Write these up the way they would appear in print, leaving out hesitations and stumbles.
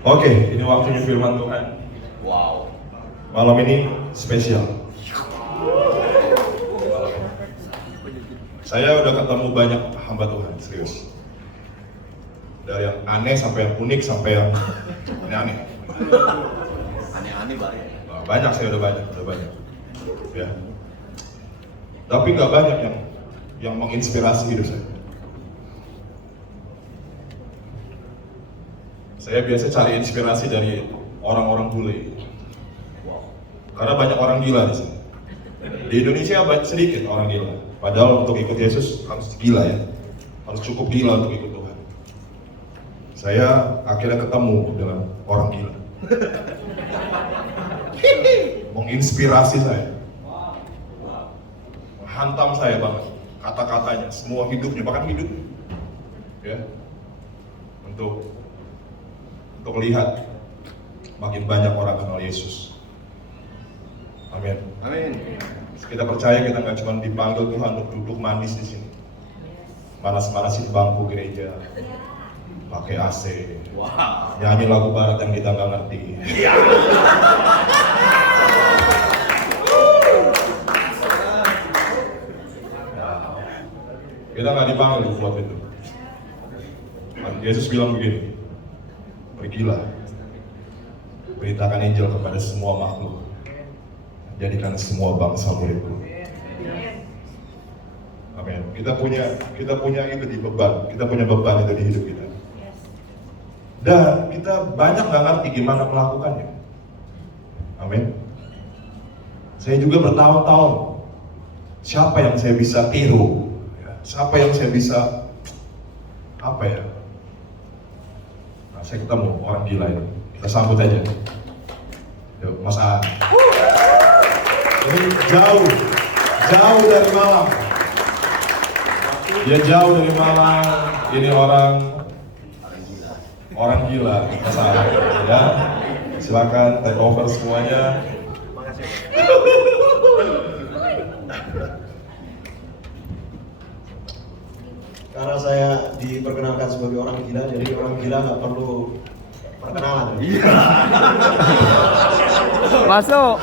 Oke, ini waktunya firman Tuhan. Wow. Malam ini spesial. Saya udah ketemu banyak hamba Tuhan, serius. Dari yang aneh sampai yang unik sampai yang aneh-aneh. Aneh-aneh banget. Banyak, saya udah banyak. Ya. Tapi nggak banyak yang menginspirasi hidup saya. Saya biasa cari inspirasi dari orang-orang bule. Wow. Karena banyak orang gila di sini. Di Indonesia sedikit orang gila. Padahal untuk ikut Yesus harus gila ya. Harus cukup gila untuk ikut Tuhan. Saya akhirnya ketemu dengan orang gila. Menginspirasi saya. Hantam saya banget. Kata-katanya, semua hidupnya, bahkan hidupnya. Ya. Untuk lihat makin banyak orang kenal Yesus. Amin. Amin. Kita percaya kita nggak cuma dipanggil Tuhan untuk duduk manis di sini, manas-manasin bangku gereja, pakai AC, Wow. nyanyi lagu barat yang kita nggak ngerti. Kita nggak dipanggil buat itu. Yesus bilang begini, pergilah, beritakan Injil kepada semua makhluk, jadikan semua bangsa muridku. Amin. Kita punya itu di beban, kita punya beban itu di hidup kita. Dan kita banyak nggak ngerti gimana melakukannya. Amin. Saya juga bertahun-tahun, siapa yang saya bisa tiru? Siapa yang saya bisa apa ya? Nah, saya ketemu orang gila ini. Kita sambut aja. Yuk, Mas Aan. Ini jauh dari Malang. Dia jauh dari Malang. Ini orang gila. Mas Aan. Ya, silakan take over semuanya. Karena saya diperkenalkan sebagai orang gila, jadi orang gila nggak perlu perkenalan. Masuk.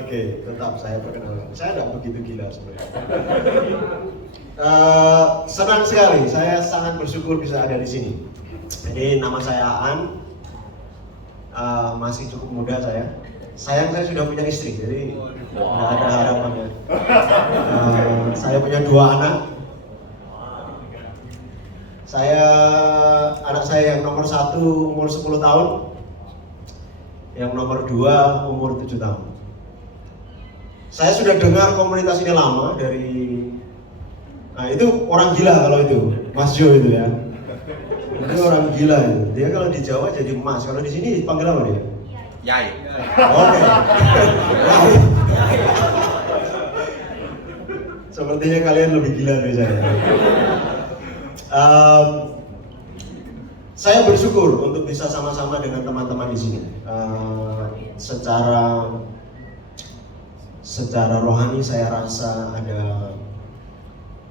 Oke, tetap saya perkenalkan. Saya nggak begitu gila sebenarnya. Senang sekali, saya sangat bersyukur bisa ada di sini. Jadi nama saya Aan, masih cukup muda saya. Sayang saya sudah punya istri, jadi nggak ada harapannya. Saya punya 2 anak. Anak saya yang nomor 1 umur 10 tahun, yang nomor 2 umur 7 tahun. Saya sudah dengar komunitas ini lama nah itu orang gila kalau itu, Mas Jo itu ya. Itu orang gila itu. Dia kalau di Jawa jadi Mas, kalau di sini dipanggil apa dia? Yai. Oke. Sepertinya kalian lebih gila dari saya. Saya bersyukur untuk bisa sama-sama dengan teman-teman di sini. Secara rohani saya rasa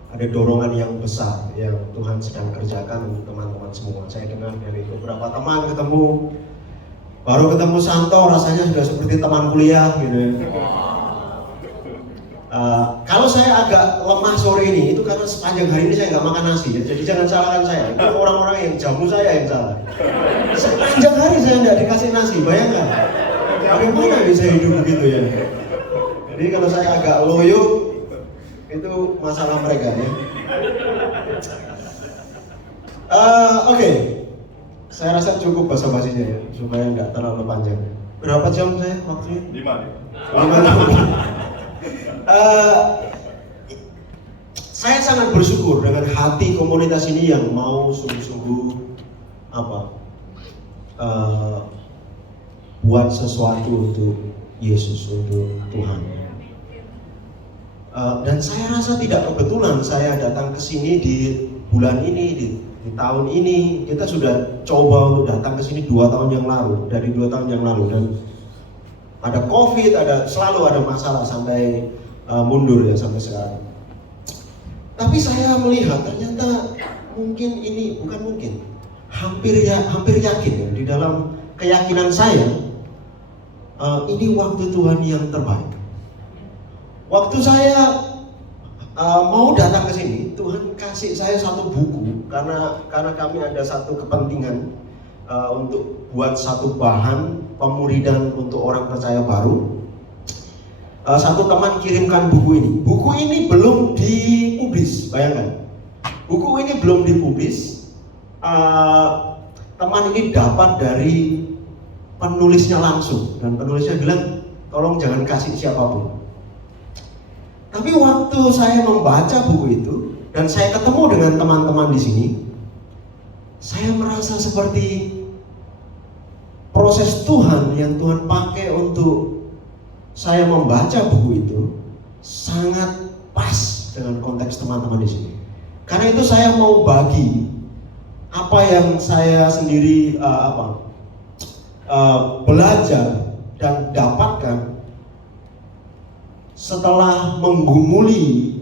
ada dorongan yang besar yang Tuhan sedang kerjakan untuk teman-teman semua. Saya dengar dari beberapa teman baru ketemu Santo rasanya sudah seperti teman kuliah gitu ya. Kalau saya agak lemah sore ini itu karena sepanjang hari ini saya nggak makan nasi ya. Jadi jangan salahkan saya, itu orang-orang yang jamu saya yang salah. Sepanjang hari saya nggak dikasih nasi, bayangkan bagaimana bisa hidup begitu ya. Jadi kalau saya agak loyo itu masalah mereka ya. Oke. Saya rasa cukup basa-basinya ya, supaya nggak terlalu panjang. Berapa jam saya waktunya? 5 jam. Saya sangat bersyukur dengan hati komunitas ini yang mau sungguh-sungguh buat sesuatu untuk Yesus, untuk Tuhan. Dan saya rasa tidak kebetulan saya datang ke sini di bulan ini, di tahun ini. Kita sudah coba untuk datang ke sini 2 tahun yang lalu, dari 2 tahun yang lalu, dan ada COVID, selalu ada masalah sampai mundur ya sampai sekarang. Tapi saya melihat ternyata hampir yakin ya, di dalam keyakinan saya ini waktu Tuhan yang terbaik. Waktu saya mau datang ke sini, Tuhan kasih saya satu buku karena kami ada satu kepentingan untuk buat satu bahan pemuridan untuk orang percaya baru. Satu teman kirimkan buku ini. Buku ini belum dipublis, bayangkan. Buku ini belum dipublis. Teman ini dapat dari penulisnya langsung, dan penulisnya bilang, tolong jangan kasih siapapun. Tapi waktu saya membaca buku itu dan saya ketemu dengan teman-teman di sini, saya merasa seperti proses Tuhan yang Tuhan pakai untuk saya membaca buku itu sangat pas dengan konteks teman-teman di sini. Karena itu saya mau bagi apa yang saya sendiri belajar dan dapatkan setelah menggumuli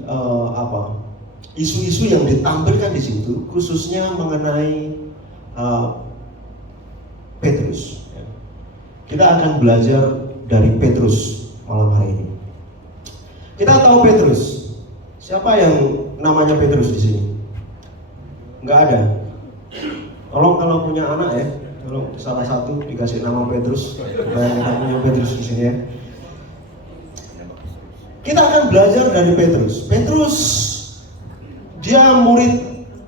isu-isu yang ditampilkan di situ, khususnya mengenai Petrus. Kita akan belajar dari Petrus malam hari ini. Kita tahu Petrus. Siapa yang namanya Petrus di sini? Nggak ada. Tolong kalau punya anak ya, tolong salah satu dikasih nama Petrus. Supaya kita punya Petrus di sini ya. Kita akan belajar dari Petrus. Petrus, dia murid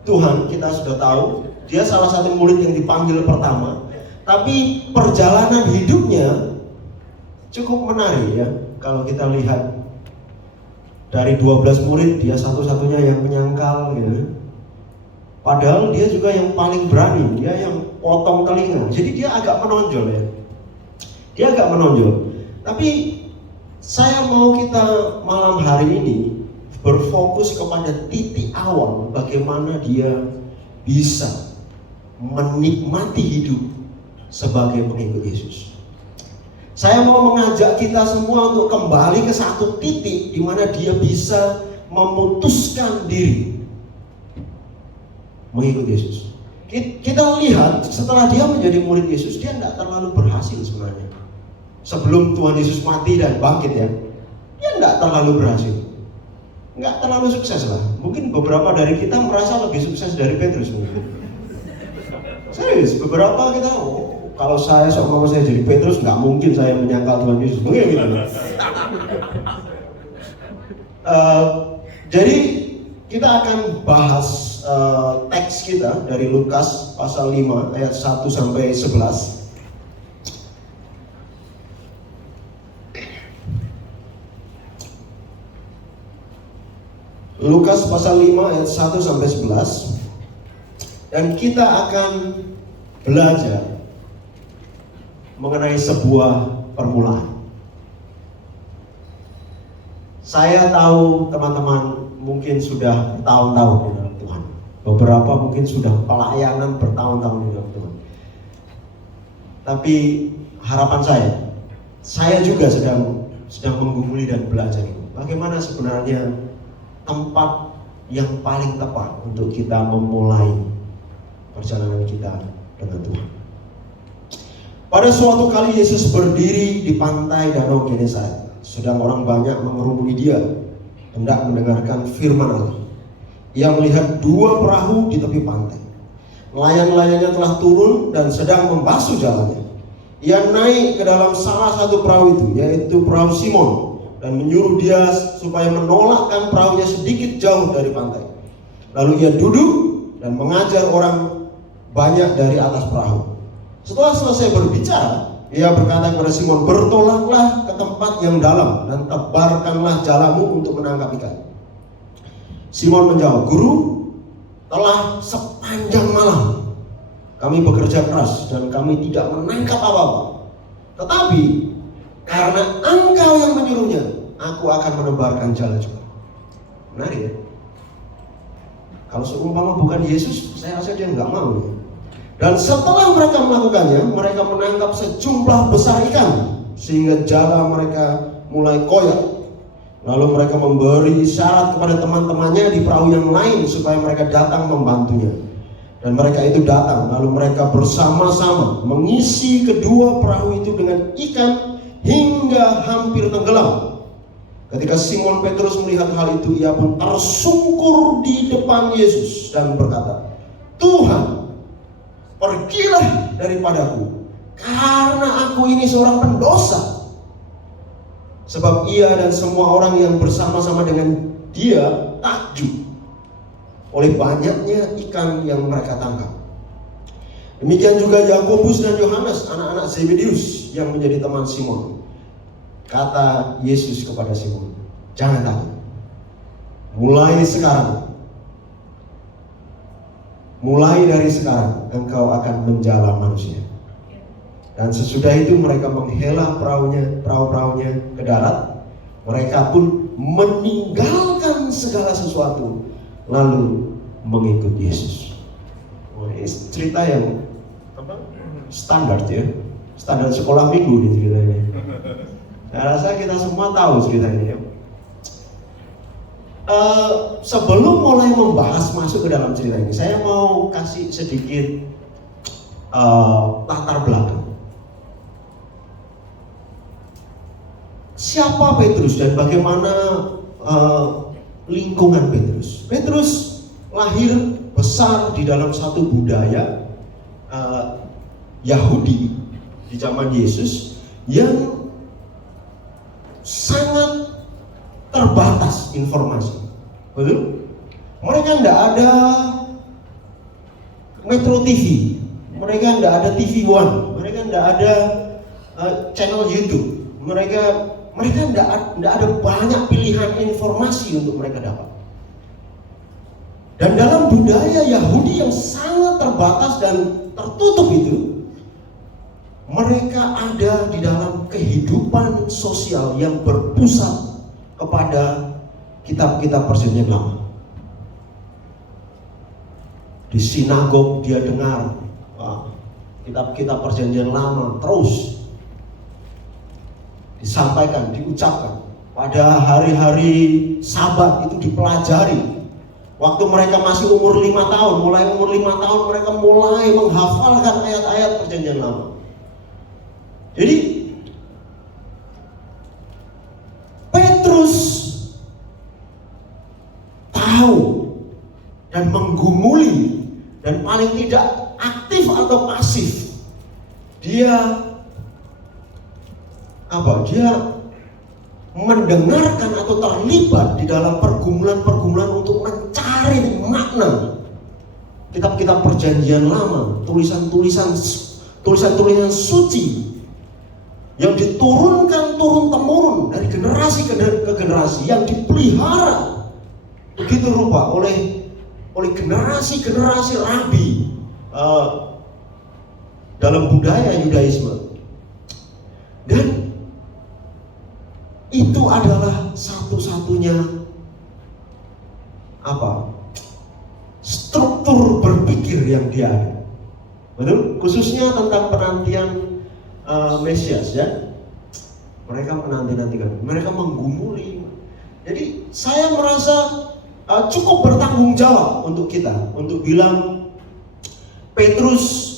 Tuhan, kita sudah tahu. Dia salah satu murid yang dipanggil pertama. Tapi perjalanan hidupnya cukup menarik ya. Kalau kita lihat dari 12 murid, dia satu-satunya yang menyangkal gitu. Padahal dia juga yang paling berani, dia yang potong telinga. Jadi dia agak menonjol ya. Dia agak menonjol. Tapi saya mau kita malam hari ini berfokus kepada titik awal bagaimana dia bisa menikmati hidup sebagai pengikut Yesus. Saya mau mengajak kita semua untuk kembali ke satu titik di mana dia bisa memutuskan diri mengikut Yesus. Kita lihat setelah dia menjadi murid Yesus, dia tidak terlalu berhasil sebenarnya. Sebelum Tuhan Yesus mati dan bangkit ya, dia tidak terlalu berhasil, nggak terlalu sukses lah. Mungkin beberapa dari kita merasa lebih sukses dari Petrus mungkin. Serius, beberapa kita, kalau saya mau saya jadi Petrus, nggak mungkin saya menyangkal Tuhan Yesus, mungkin gitu. Jadi kita akan bahas teks kita dari Lukas pasal 5 ayat 1 sampai 11. Lukas pasal 5 ayat 1 sampai 11. Dan kita akan belajar mengenai sebuah permulaan. Saya tahu teman-teman mungkin sudah bertahun-tahun di dalam Tuhan. Beberapa mungkin sudah pelayanan bertahun-tahun di dalam Tuhan. Tapi harapan saya juga sedang menggumuli dan belajar itu. Bagaimana sebenarnya tempat yang paling tepat untuk kita memulai perjalanan kita dengan Tuhan. Pada suatu kali Yesus berdiri di pantai Danau Genesaret. Sedang orang banyak mengerumuni dia, hendak mendengarkan firman Allah. Ia melihat dua perahu di tepi pantai. Nelayan-nelayannya telah turun dan sedang membasuh jalannya. Ia naik ke dalam salah satu perahu itu, yaitu perahu Simon, dan menyuruh dia supaya menolakkan perahunya sedikit jauh dari pantai. Lalu ia duduk dan mengajar orang banyak dari atas perahu. Setelah selesai berbicara, ia berkata kepada Simon, bertolaklah ke tempat yang dalam dan tebarkanlah jalamu untuk menangkap ikan. Simon menjawab, Guru, telah sepanjang malam kami bekerja keras dan kami tidak menangkap apa-apa. Tetapi karena Engkau yang menyuruhnya, aku akan menebarkan jala juga. Menarik ya? Kalau seumpama bukan Yesus, saya rasa dia nggak mau ya. Dan setelah mereka melakukannya, mereka menangkap sejumlah besar ikan sehingga jala mereka mulai koyak. Lalu mereka memberi isyarat kepada teman-temannya di perahu yang lain supaya mereka datang membantunya. Dan mereka itu datang, lalu mereka bersama-sama mengisi kedua perahu itu dengan ikan hingga hampir tenggelam. Ketika Simon Petrus melihat hal itu, ia pun tersungkur di depan Yesus dan berkata, "Tuhan, pergilah daripadaku, karena aku ini seorang pendosa." Sebab ia dan semua orang yang bersama-sama dengan dia takjub oleh banyaknya ikan yang mereka tangkap. Demikian juga Yakobus dan Yohanes, anak-anak Zebedeus yang menjadi teman Simon. Kata Yesus kepada Simon, "Jangan takut. Mulai dari sekarang engkau akan menjala manusia." Dan sesudah itu mereka menghela perahu-perahunya ke darat. Mereka pun meninggalkan segala sesuatu lalu mengikut Yesus. Ini cerita yang standar ya, standar sekolah minggu nih ceritanya. Saya rasa kita semua tahu ceritanya ya. Sebelum mulai membahas masuk ke dalam cerita ini, saya mau kasih sedikit latar belakang. Siapa Petrus dan bagaimana lingkungan Petrus? Petrus lahir besar di dalam satu budaya Yahudi di zaman Yesus yang sangat terbatas informasi. Betul? Mereka tidak ada Metro TV, mereka tidak ada TV One, mereka tidak ada channel YouTube, mereka tidak ada banyak pilihan informasi untuk mereka dapat. Dan dalam budaya Yahudi yang sangat terbatas dan tertutup itu, mereka ada di dalam kehidupan sosial yang berpusat kepada kitab-kitab Perjanjian Lama. Di sinagog dia dengar kitab-kitab Perjanjian Lama terus disampaikan, diucapkan. Pada hari-hari Sabat itu dipelajari. Waktu mereka masih umur 5 tahun, mulai umur 5 tahun mereka mulai menghafalkan ayat-ayat Perjanjian Lama. Jadi Petrus tahu dan menggumuli dan paling tidak aktif atau pasif. Dia mendengarkan atau terlibat di dalam pergumulan-pergumulan untuk mencari makna kitab-kitab Perjanjian Lama, tulisan-tulisan suci yang diturunkan turun-temurun dari generasi ke generasi, yang dipelihara begitu rupa oleh generasi-generasi rabi dalam budaya Yudaisme. Dan itu adalah satu-satunya struktur berpikir yang dia ada. Betul? Khususnya tentang penantian Mesias ya. Mereka menanti-nantikan, mereka menggumuli. Jadi saya merasa cukup bertanggung jawab untuk kita untuk bilang Petrus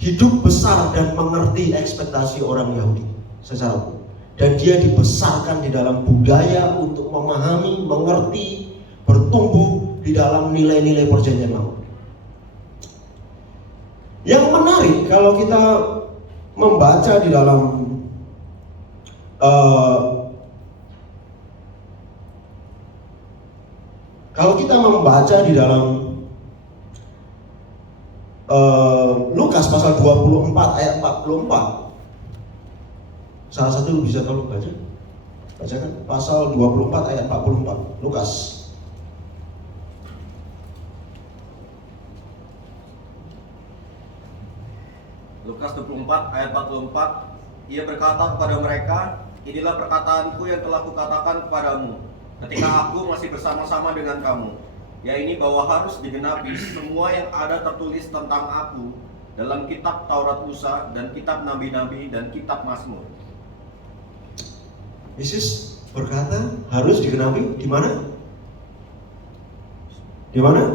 hidup besar dan mengerti ekspektasi orang Yahudi secara umum. Dan dia dibesarkan di dalam budaya untuk memahami, mengerti, bertumbuh di dalam nilai-nilai Perjanjian Lama. Yang menarik kalau kita membaca di dalam Lukas pasal 24 ayat 44. Salah satu bisa tolong baca? Bacakan pasal 24 ayat 44 Lukas. Lukas 24 ayat 44. Ia berkata kepada mereka, "Inilah perkataanku yang telah kukatakan kepadamu ketika aku masih bersama-sama dengan kamu, yaitu bahwa harus digenapi semua yang ada tertulis tentang aku dalam kitab Taurat Musa dan kitab Nabi-Nabi dan kitab Mazmur." Yesus berkata harus digenapi di mana? Di mana?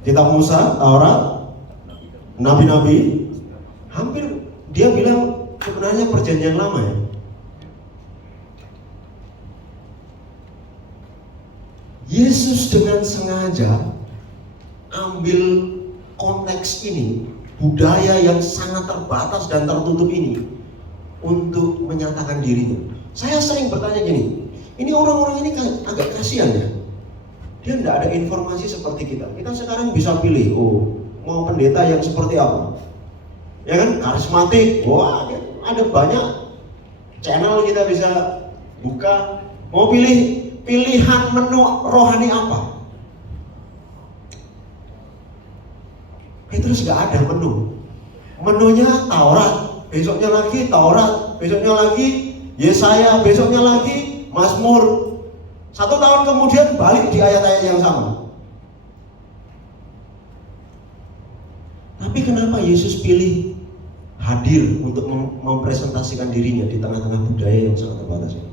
kitab Musa, Taurat, nabi-nabi, hampir dia bilang sebenarnya perjanjian lama ya. Yesus dengan sengaja ambil konteks ini, budaya yang sangat terbatas dan tertutup ini, untuk menyatakan dirinya. Saya sering bertanya gini, ini orang-orang ini agak kasihan ya. Dia tidak ada informasi seperti kita. Kita sekarang bisa pilih, mau pendeta yang seperti apa? Ya kan, karismatik. Wah, ada banyak channel kita bisa buka. Mau pilih pilihan menu rohani apa? Petrus gak ada menu. Menunya Taurat, besoknya lagi Taurat, besoknya lagi Yesaya, besoknya lagi Mazmur. 1 tahun kemudian balik di ayat-ayat yang sama. Tapi kenapa Yesus pilih hadir untuk mempresentasikan dirinya di tengah-tengah budaya yang sangat terbatas ini?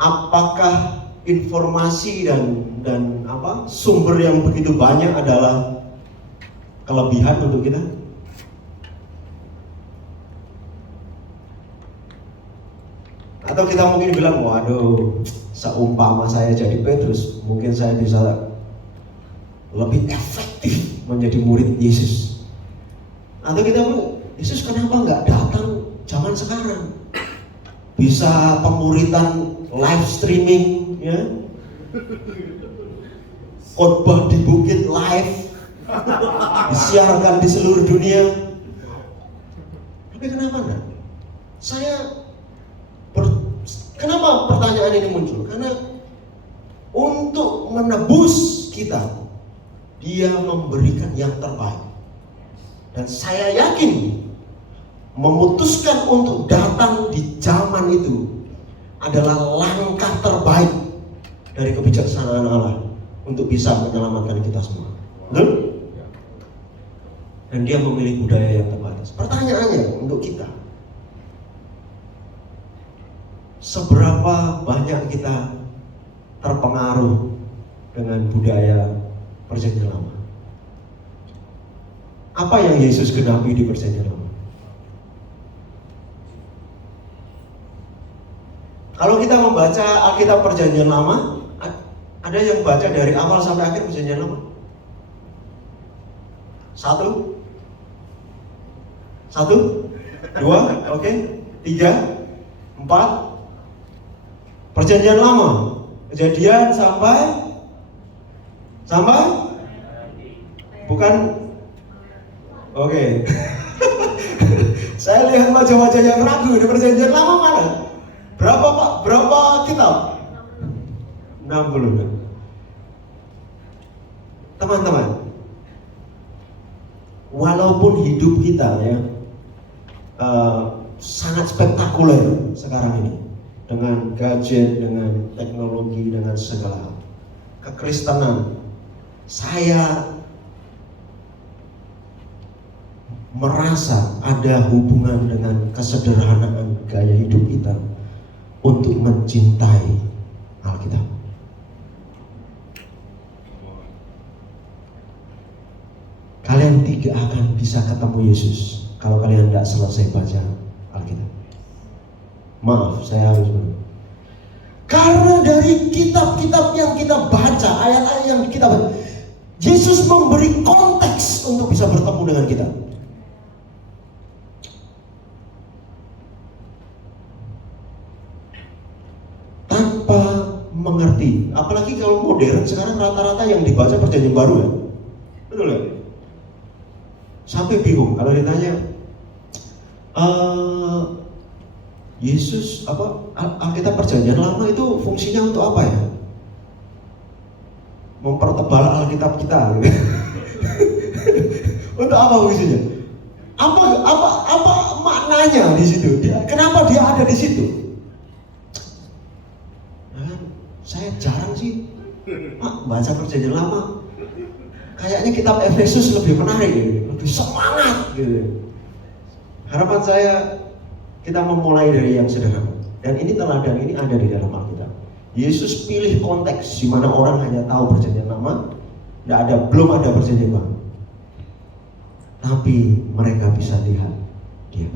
Apakah informasi dan sumber yang begitu banyak adalah kelebihan untuk kita? Atau kita mungkin bilang, waduh, seumpama saya jadi Petrus, mungkin saya bisa lebih efektif menjadi murid Yesus. Atau kita bilang, Yesus kenapa nggak datang zaman sekarang? Bisa pemuritan live streaming, ya, khotbah di bukit live, disiarkan di seluruh dunia. Tapi kenapa enggak? Kenapa pertanyaan ini muncul? Karena untuk menebus kita, Dia memberikan yang terbaik. Dan saya yakin memutuskan untuk datang di zaman itu adalah langkah terbaik dari kebijaksanaan Allah untuk bisa menyelamatkan kita semua. Betul? Dan Dia memilih budaya yang terbatas. Pertanyaannya untuk kita, seberapa banyak kita terpengaruh dengan budaya perjanjian lama? Apa yang Yesus genapi di perjanjian lama? Kalau kita membaca Alkitab perjanjian lama, ada yang baca dari awal sampai akhir perjanjian lama? 1, 2, oke, 3, 4. Perjanjian lama, Kejadian sampai bukan, oke. Saya lihat wajah-wajah yang ragu di perjanjian lama mana? Berapa Pak? Berapa kitab? 60. Teman-teman, walaupun hidup kita ya sangat spektakuler sekarang ini, dengan gadget, dengan teknologi, dengan segala kekristenan, saya merasa ada hubungan dengan kesederhanaan gaya hidup kita untuk mencintai Alkitab. Kalian tidak akan bisa ketemu Yesus kalau kalian tidak selesai baca Alkitab. Maaf, saya harus bilang. Karena dari kitab-kitab yang kita baca, ayat-ayat yang kita baca, Yesus memberi konteks untuk bisa bertemu dengan kita. Tanpa mengerti, apalagi kalau modern sekarang rata-rata yang dibaca perjanjian baru ya, betul ya? Sampai bingung kalau ditanya, Yesus Alkitab perjanjian lama itu fungsinya untuk apa ya? Mempertebal Alkitab kita. Untuk apa fungsinya? Apa maknanya di situ? Kenapa dia ada di situ? Nah, saya jarang sih baca perjanjian lama. Kayaknya kitab Efesus lebih menarik, lebih semangat gitu. Harapan saya kita memulai dari yang sederhana, dan ini teladan ini ada di dalam Alkitab. Yesus pilih konteks di mana orang hanya tahu perjanjian lama, belum ada perjanjian baru. Tapi mereka bisa lihat dia.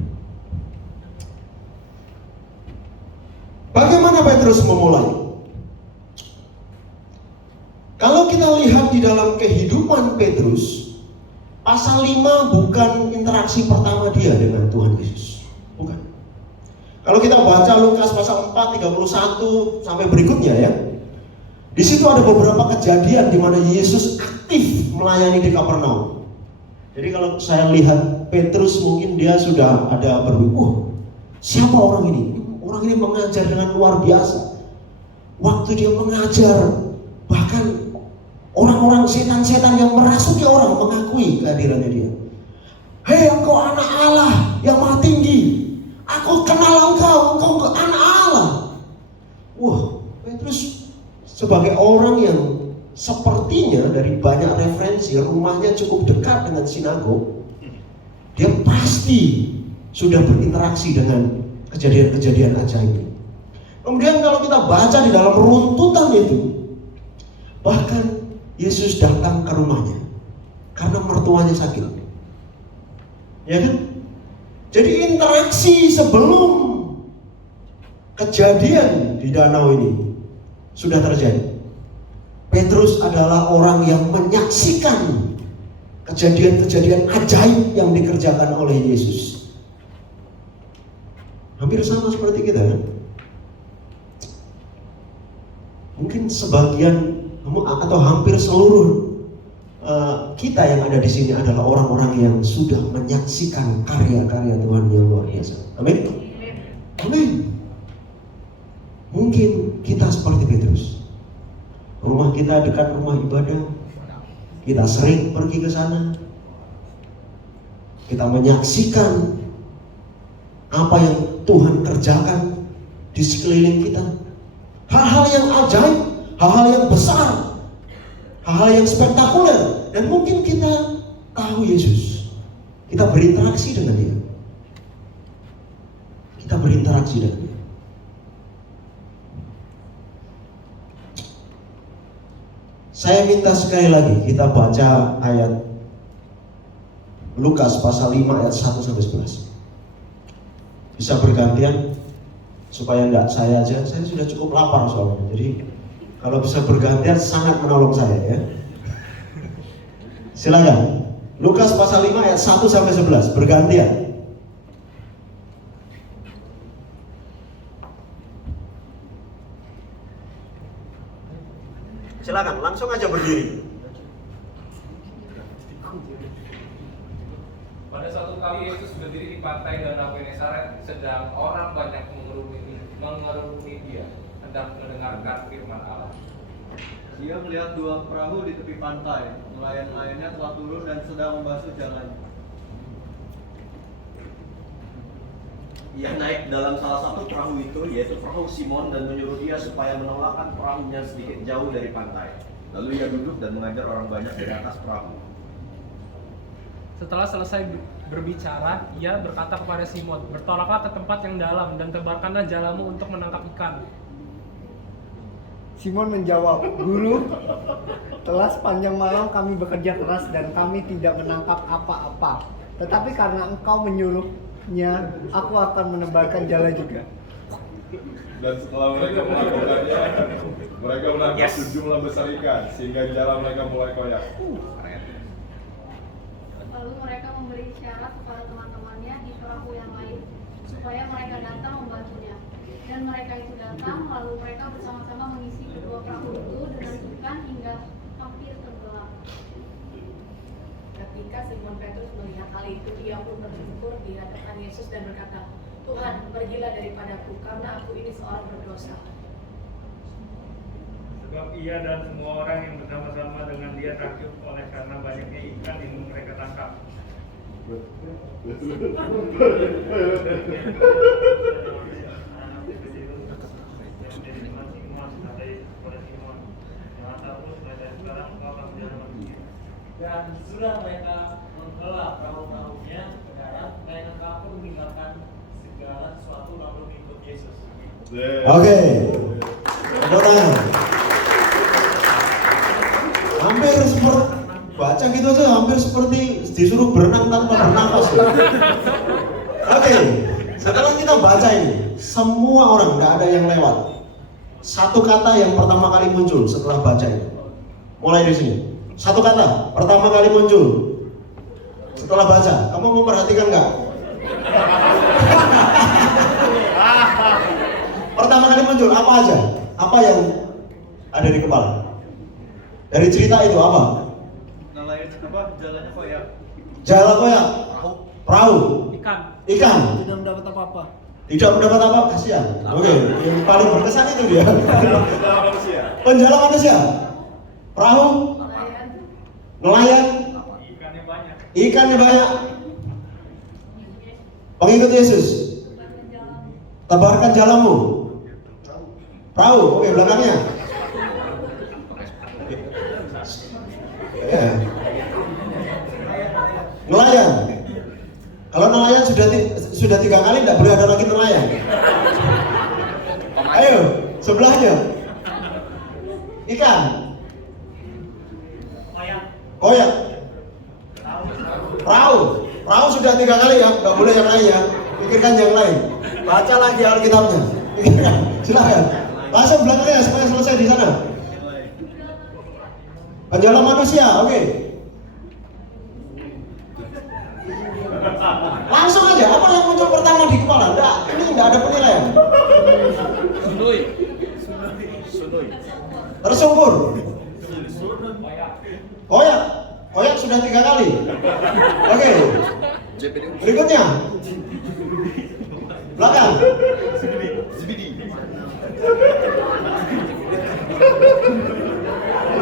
Bagaimana Petrus memulai? Kalau kita lihat di dalam kehidupan Petrus, pasal 5 bukan interaksi pertama dia dengan Tuhan Yesus. Bukan. Kalau kita baca Lukas pasal 4, 31 sampai berikutnya ya. Di situ ada beberapa kejadian di mana Yesus aktif melayani di Kapernaum. Jadi kalau saya lihat Petrus, mungkin dia sudah ada berpikir, siapa orang ini? Orang ini mengajar dengan luar biasa. Waktu dia mengajar, bahkan orang-orang setan-setan yang merasuki orang mengakui kehadirannya dia. Hei engkau anak Allah yang maha tinggi, aku kenal engkau anak Allah. Wah, Petrus sebagai orang yang sepertinya dari banyak referensi rumahnya cukup dekat dengan sinagog, dia pasti sudah berinteraksi dengan kejadian-kejadian ajaib ini. Kemudian kalau kita baca di dalam runtutan itu, bahkan Yesus datang ke rumahnya karena mertuanya sakit. Ya kan? Jadi interaksi sebelum kejadian di danau ini sudah terjadi. Petrus adalah orang yang menyaksikan kejadian-kejadian ajaib yang dikerjakan oleh Yesus. Hampir sama seperti kita kan? Mungkin sebagian atau hampir seluruh kita yang ada di sini adalah orang-orang yang sudah menyaksikan karya-karya Tuhan yang luar biasa. Amin. Amin. Mungkin kita seperti Petrus. Rumah kita dekat rumah ibadah. Kita sering pergi ke sana. Kita menyaksikan apa yang Tuhan kerjakan di sekeliling kita. Hal-hal yang ajaib, hal-hal yang besar, hal-hal yang spektakuler. Dan mungkin kita tahu Yesus. Kita berinteraksi dengan dia. Kita berinteraksi dengan dia. Saya minta sekali lagi kita baca ayat Lukas pasal 5 ayat 1 sampai 11. Bisa bergantian supaya enggak saya aja, saya sudah cukup lapar soalnya. Jadi kalau bisa bergantian sangat menolong saya ya. Silakan. Lukas pasal 5 ayat 1 sampai 11 bergantian. Silakan, langsung aja berdiri. Pada suatu kali Yesus berdiri di pantai Danau Genesaret, sedang orang banyak mengerumuni dia, hendak mendengarkan firman Allah. Dia melihat dua perahu di tepi pantai. Nelayan-nelayannya telah turun dan sedang membasuh jalan. Ia naik dalam salah satu perahu itu, yaitu perahu Simon, dan menyuruh dia supaya menolakkan perahunya sedikit jauh dari pantai. Lalu ia duduk dan mengajar orang banyak di atas perahu. Setelah selesai berbicara, ia berkata kepada Simon, "Bertolaklah ke tempat yang dalam dan tebarkanlah jalamu untuk menangkap ikan." Simon menjawab, "Guru, telah sepanjang malam kami bekerja keras dan kami tidak menangkap apa-apa. Tetapi karena engkau menyuruhnya, aku akan menebarkan jala juga." Dan setelah mereka melakukannya, mereka menangkap sejumlah besar ikan sehingga jala mereka mulai koyak. Lalu mereka memberi isyarat kepada teman-temannya di perahu yang lain supaya mereka datang membantunya. Dan mereka itu datang, lalu mereka bersama-sama mengisi kedua perahu itu dengan ikan hingga hampir tenggelam. Ketika Simon Petrus melihat hal itu, ia pun bersyukur di hadapan Yesus dan berkata, "Tuhan, pergilah daripadaku, karena aku ini seorang berdosa." Sebab ia dan semua orang yang bersama-sama dengan dia takjub oleh karena banyaknya ikan yang mereka tangkap. Dan sudah mereka mengelar perahu-perahunya ke darat, mereka pun meninggalkan segala sesuatu lalu mengikut Yesus. Oke. Tepuk tangan. Hampir seperti baca gitu aja, hampir seperti disuruh berenang tanpa bernapas. Oke, setelah kita baca ini, semua orang, nggak ada yang lewat. Satu kata yang pertama kali muncul setelah baca ini. Mulai di sini. Satu kata pertama kali muncul setelah baca. Kamu memperhatikan nggak? Pertama kali muncul apa aja? Apa yang ada di kepala? Dari cerita itu apa? Nelayan apa? Jalannya koyak. Jala koyak. Perahu. Ikan. Tidak mendapat apa-apa. Tidak mendapat apa? Kasihan. Oke, yang paling berkesan itu dia. Penjala manusia. Penjala manusia. Perahu. Nelayan. Ikannya banyak. Pengikut Yesus. Tebarkan jalamu. Perahu. Oke, belakangnya. Ya. Nelayan. Kalau nelayan sudah 3 kali, tidak boleh ada lagi nelayan. Ayo, sebelahnya. Ikan. Koyak. Perahu sudah 3 kali ya, nggak boleh yang lain ya. Pikirkan yang lain. Baca lagi Alkitabnya. Pikirkan. Silakan. Langsung belakangnya supaya selesai di sana. Penjala manusia, oke. Langsung aja, apa yang muncul pertama di kepala? Ini nggak ada penilaian. Tersungkur. Koyak sudah 3 kali. Oke. Berikutnya. Belakang.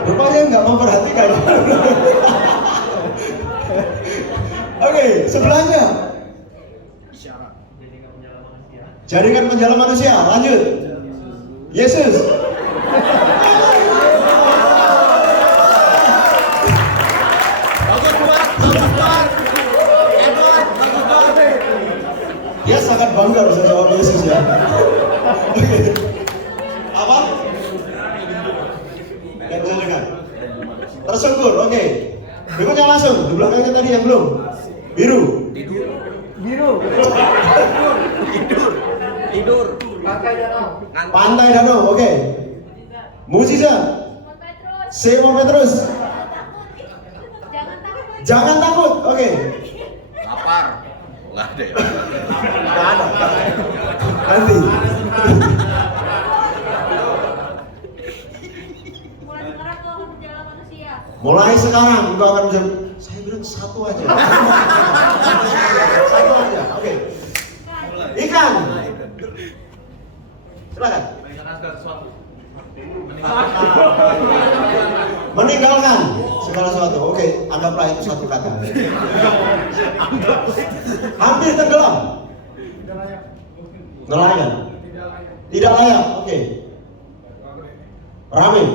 Rupanya nggak memperhatikan. Oke, sebelahnya. Jaringan penjala manusia. Lanjut. Yesus. Dia sangat bangga bisa jawab Yesus ya. Apa? Yang bisa dengar. Tersungkur, oke. Berikutnya langsung, di belakangnya tadi yang belum. Biru. Tidur. Pantai Danau, oke. Mukjizat. Simon Petrus. Jangan takut, oke. Lapar. Nggak ada ya? Nggak ada. Nanti. Mulai sekarang engkau akan menjadi. Saya bilang satu aja. Satu aja, oke. Ikan. Silakan. Meninggalkan segala sesuatu. Oke, anggaplah itu satu kata. Hampir tenggelam. Nelayan. Tidak layak. Oke. Ramai.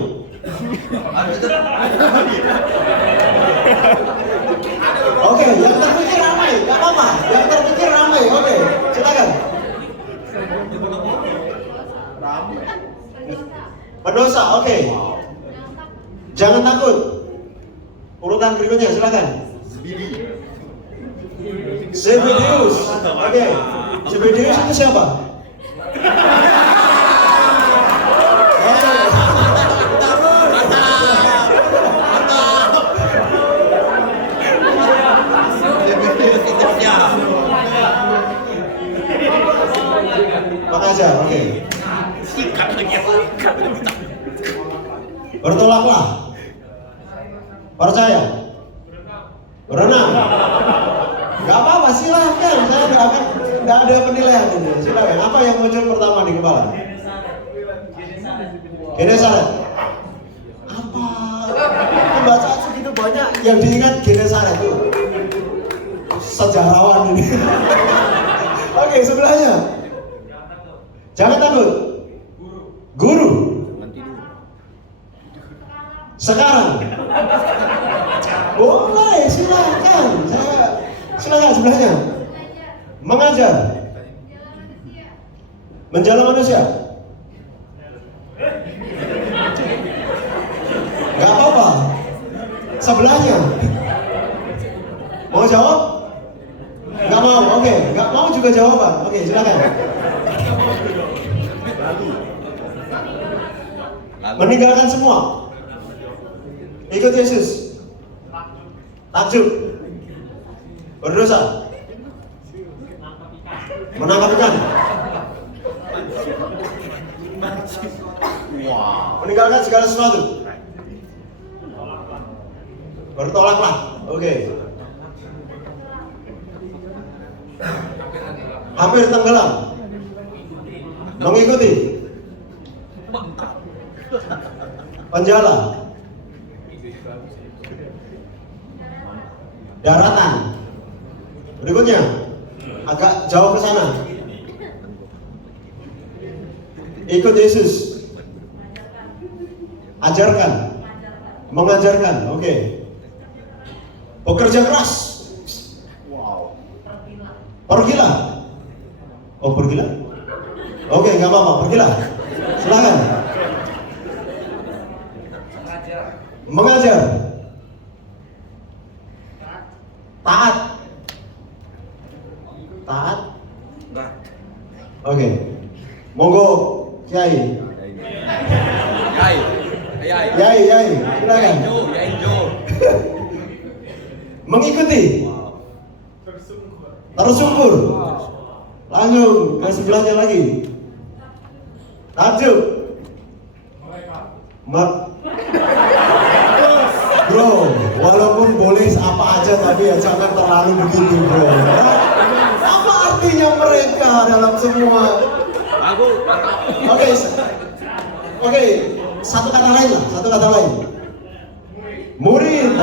Oke, yang terpikir ramai, nggak apa-apa. Yang terpikir ramai, oke. Silakan. Pendosa, oke. Jangan takut. Urutan berikutnya, silakan. Zebedeus, oke. Zebedeus itu siapa? Pengajar, oke. Bertolaklah. Percaya. Berenang. Gak apa-apa, silahkan. Saya nggak ada penilaian ini. Silakan. Apa yang muncul pertama di kepala? Genesaret. Apa? Pembacaan segitu banyak yang diingat Genesaret itu. Sejarawan ini. Oke, sebelahnya. Jangan takut. Guru. Sekarang. Boleh, silakan. Silakan sebelahnya. Mengajar. Menjala manusia. Sebelahnya. Mau jawab? Nggak mau, oke. Nggak mau juga jawaban. Oke, silakan. Meninggalkan semua. Ikut Yesus. Takjub. Berdosa. Menangkap ikan. Meninggalkan segala sesuatu. Bertolaklah. Oke. Hampir tenggelam. Mengikuti. Penjala. Daratan. Berikutnya. Agak jauh ke sana. Ikut Yesus. Ajarkan. Mengajarkan. Oke. Bekerja keras. Wow. Pergilah. Oh, pergilah. Oke, nggak apa-apa. Pergilah. Silakan. Mengajar. Taat. Taat. Oke. Monggo, Kiai. Yai. Silakan. Mengikuti. Tersungkur. Langsung ke sebelahnya lagi. Takjub. Bro, walaupun boleh apa aja tapi ya jangan terlalu begitu, bro. Apa artinya mereka dalam semua? Oke, satu kata lain. Murid,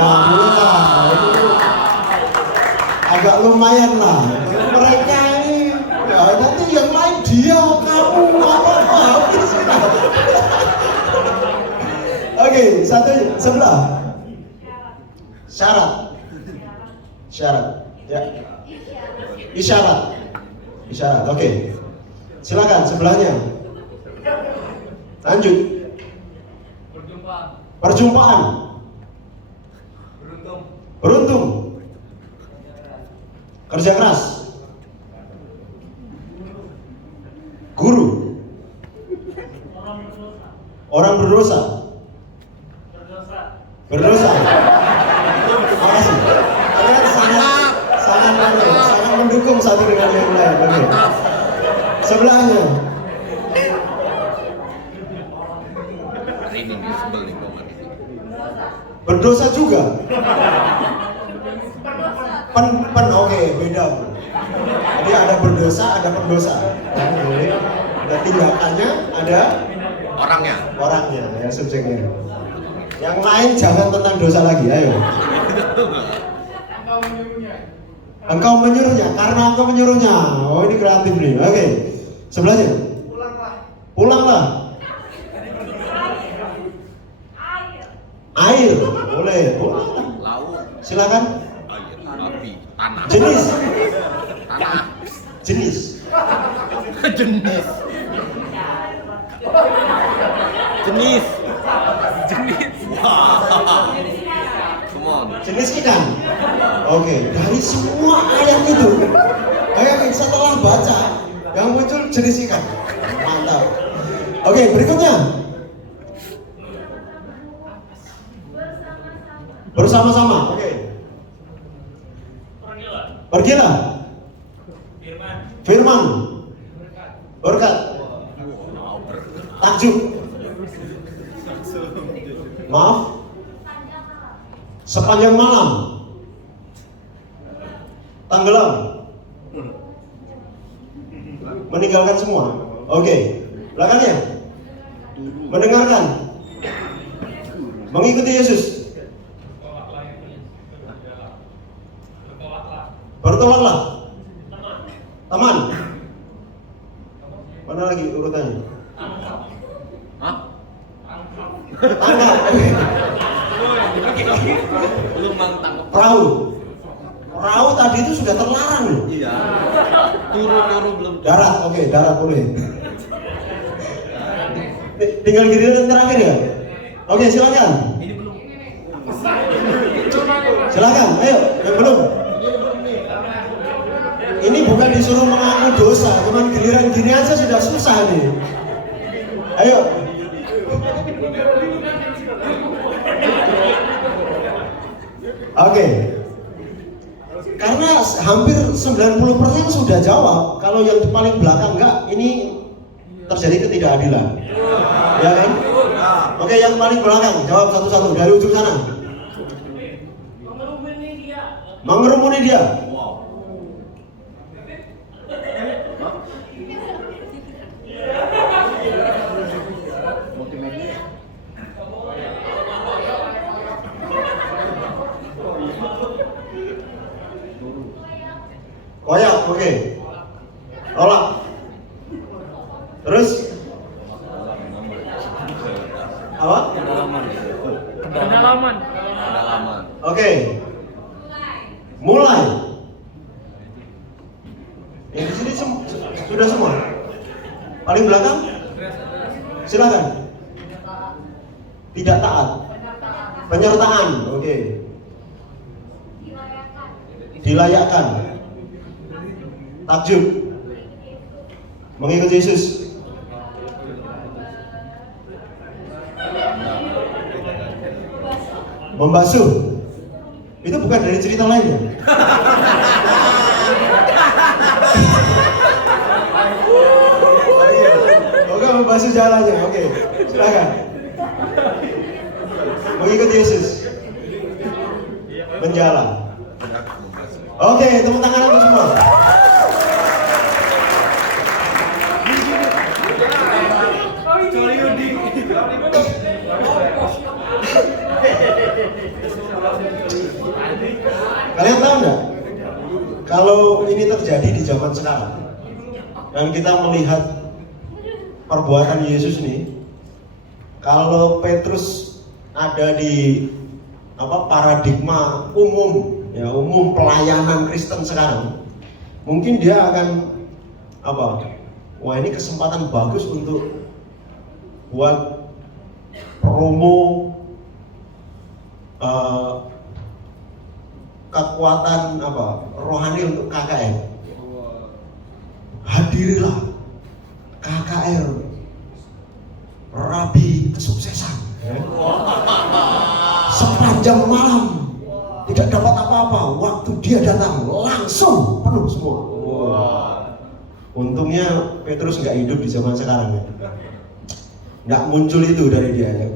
agak lumayan lah. Mereka ini, ya nanti yang lain dia, kamu, apa habis. Oke, satu sebelah. Syarat. Ya. Isyarat. Oke. Silakan sebelahnya. Lanjut. Perjumpaan. Beruntung. Kerja keras. Guru. Orang berdosa. Makasih. Kalian sangat mendukung satu dengan yang lain. Oke. Sebelahnya. Berdosa juga. Oke, beda. Jadi ada berdosa, ada pendosa. Ada tindakannya, ada orangnya, ya subjeknya. Yang lain jangan tentang dosa lagi, ayo. Engkau menyuruhnya, karena engkau menyuruhnya. Oh, ini kreatif nih. Oke. Sebelahnya. Pulanglah. Air, boleh. Laut. Silakan. Air, api, tanah. Jenis. Jenis ikan. Oke, dari semua ayat itu, setelah baca, yang muncul jenis ikan. Mantap. Oke, berikutnya. Bersama-sama. Oke. Pergilah. Firman. Berkat. Takjub. Maaf. Sepanjang malam. Tenggelam. Meninggalkan semua. Oke. Belakangnya. Mendengarkan. Mengikuti Yesus. Bertolaklah. Teman. Mana lagi urutannya? Tangkap. Perahu. Perahu tadi itu sudah terlarang loh. Iya. Turu belum. Darat, oke, darat boleh. Tinggal giliran terakhir ya. Oke, silakan. Ini belum. Silakan, ayo, yang belum. Ini bukan disuruh mengaku dosa, cuman giliran gini aja sudah susah nih. Ayo. Oke. Karena hampir 90% sudah jawab. Kalau yang di paling belakang enggak, ini terjadi ketidakadilan. Ya kan? Oke, yang paling belakang jawab satu-satu dari ujung sana. Mengerumuni dia. Koyak, oke. Tolak. Terus? Apa? Pendalaman. Oke. Mulai. Yang di sini sudah semua. Paling belakang? Silakan. Tidak taat. Penyertaan, oke. Dilayakkan. Takjub. Mengikut Yesus. Membasuh. Itu bukan dari cerita lainnya. Oke, membasuh jalannya. Oke, silakan. Mengikut Yesus. Menjalan. Oke, tepuk tangan untuk semua. Kalian tahu nggak? Kalau ini terjadi di zaman sekarang dan kita melihat perbuatan Yesus nih, kalau Petrus ada di paradigma umum, ya umum pelayanan Kristen sekarang, mungkin dia akan wah ini kesempatan bagus untuk buat promo kekuatan rohani untuk KKR. Hadirilah KKR Rabi Kesuksesan. Sepanjang malam tidak dapat apa-apa, waktu dia datang langsung penuh semua. Untungnya Petrus nggak hidup di zaman sekarang ya. Nggak muncul itu dari dia ya.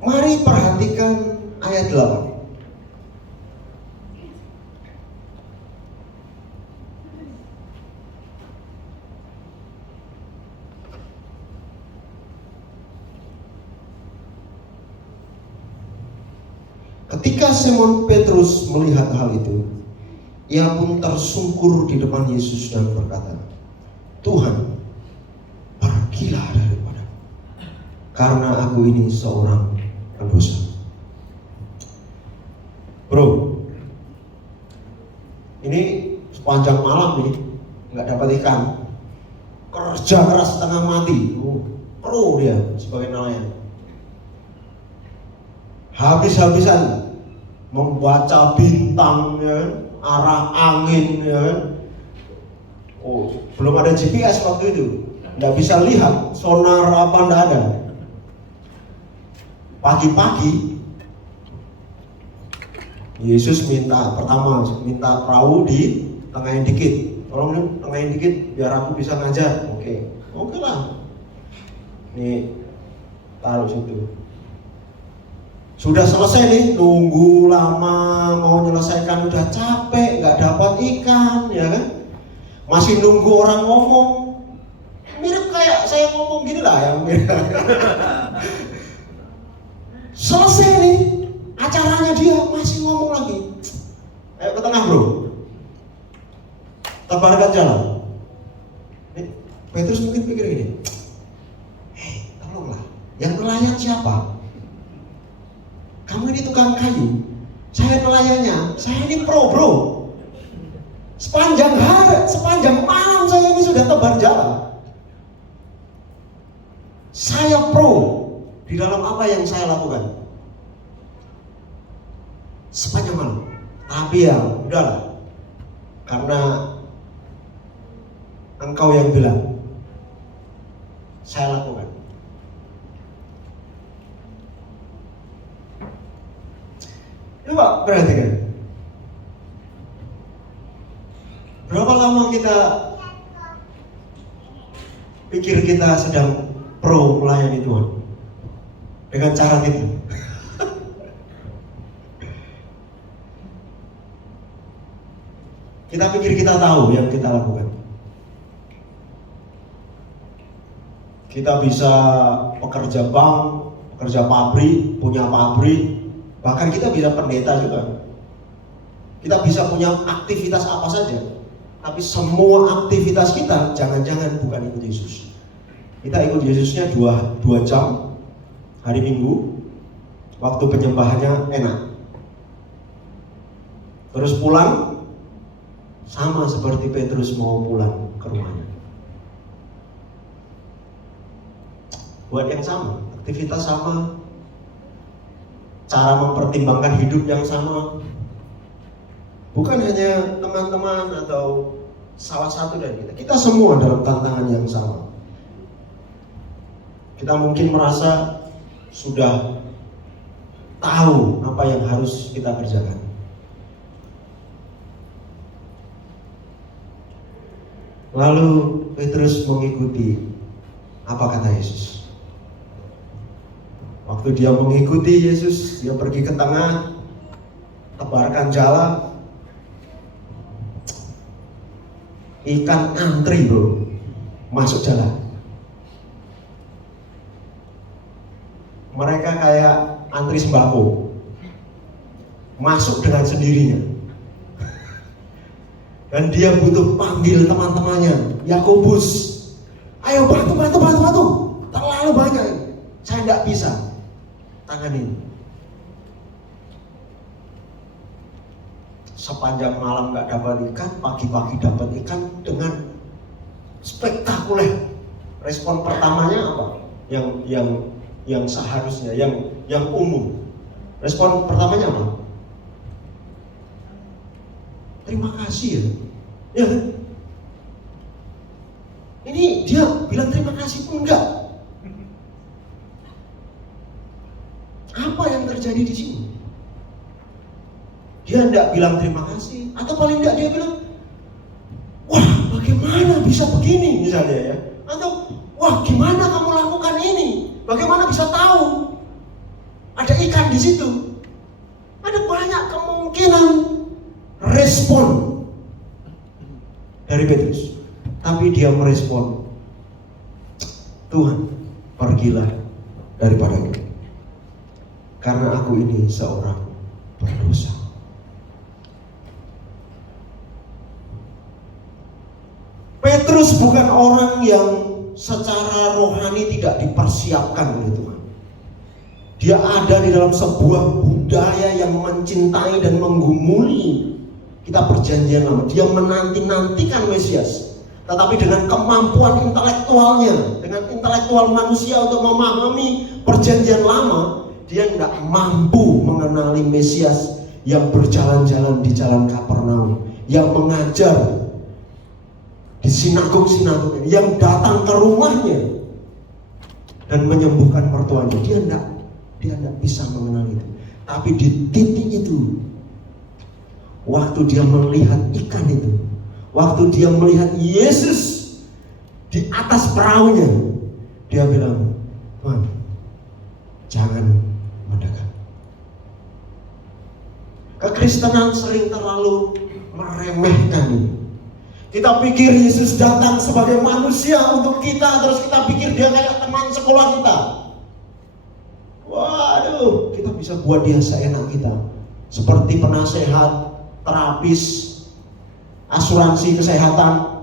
Mari perhatikan ayat 8. Ketika Simon Petrus melihat hal itu, ia pun tersungkur di depan Yesus dan berkata, "Tuhan, pergilah daripada, karena aku ini seorang pendosa." Bro, ini sepanjang malam nih nggak dapat ikan, kerja keras setengah mati, pro dia sebagai nelayan, habis-habisan membaca bintang, ya, arah angin, ya. Belum ada GPS waktu itu, nggak bisa lihat sonar apa, nggak ada. Pagi-pagi Yesus minta perahu di tengahin dikit, tolong tengahin dikit biar aku bisa ngajar. Oke lah, nih taruh situ. Sudah selesai nih, nunggu lama mau menyelesaikan, udah capek, nggak dapat ikan, ya kan? Masih nunggu orang ngomong, mirip kayak saya ngomong gini lah yang mirip. Selesai nih acaranya, dia masih ngomong lagi. Ayo ke tengah bro, tebarkan jalan. Petrus mungkin pikir gini, tolonglah, yang nelayan siapa? Kamu ini tukang kayu, saya nelayannya, saya ini pro bro. Sepanjang hari, sepanjang malam saya ini sudah tebar jalan. Saya pro di dalam apa yang saya lakukan. sepanjang malam. Tapi ya udahlah, karena engkau yang bilang, saya lakukan. Coba perhatikan, berapa lama kita pikir kita sedang pro melayani Tuhan dengan cara kita. Kita pikir kita tahu yang kita lakukan. Kita bisa pekerja bank, pekerja pabrik, punya pabrik, bahkan kita bisa pendeta juga. Kita bisa punya aktivitas apa saja, tapi semua aktivitas kita jangan-jangan bukan ikut Yesus. Kita ikut Yesusnya 2 jam hari Minggu, waktu penyembahannya enak. Terus pulang, sama seperti Petrus mau pulang ke rumahnya. Buat yang sama, aktivitas sama, cara mempertimbangkan hidup yang sama. Bukan hanya teman-teman atau salah satu dari kita semua dalam tantangan yang sama. Kita mungkin merasa sudah tahu apa yang harus kita kerjakan. Lalu Petrus mengikuti apa kata Yesus. Waktu dia mengikuti Yesus, dia pergi ke tengah, tebarkan jala, ikan antri bro, masuk jala. Mereka kayak antri sembako, masuk dengan sendirinya. Dan dia butuh panggil teman-temannya, Yakobus, ayo bantu, terlalu banyak, saya tidak bisa tanganin. Sepanjang malam nggak dapat ikan, pagi-pagi dapat ikan dengan spektakuler. Respon pertamanya apa? Yang seharusnya, yang umum. Respon pertamanya apa? Terima kasih ya. Ini dia bilang terima kasih pun enggak. Apa yang terjadi di sini? Dia enggak bilang terima kasih, atau paling enggak dia bilang, wah bagaimana bisa begini misalnya ya, atau wah gimana kamu lakukan ini? Bagaimana bisa tahu ada ikan di situ? Ada banyak kemungkinan respon dari Petrus, tapi dia merespon, Tuhan pergilah daripadaku, karena aku ini seorang berdosa. Petrus bukan orang yang secara rohani tidak dipersiapkan oleh Tuhan. Dia ada di dalam sebuah budaya yang mencintai dan menggumuli kita perjanjian lama. Dia menanti-nantikan Mesias, tetapi dengan kemampuan intelektualnya, dengan intelektual manusia untuk memahami perjanjian lama, dia tidak mampu mengenali Mesias yang berjalan-jalan di jalan Kapernaum, yang mengajar di sinagog-sinagog, yang datang ke rumahnya dan menyembuhkan mertuanya. Dia tidak bisa mengenal itu. Tapi di titik itu, waktu dia melihat ikan itu, waktu dia melihat Yesus di atas perahunya, dia bilang, Tuhan, jangan mendekat. Kekristenan sering terlalu meremehkan ini. Kita pikir Yesus datang sebagai manusia untuk kita, terus kita pikir dia kayak teman sekolah kita. Waduh, kita bisa buat dia seenak kita, seperti penasehat, terapis, asuransi kesehatan.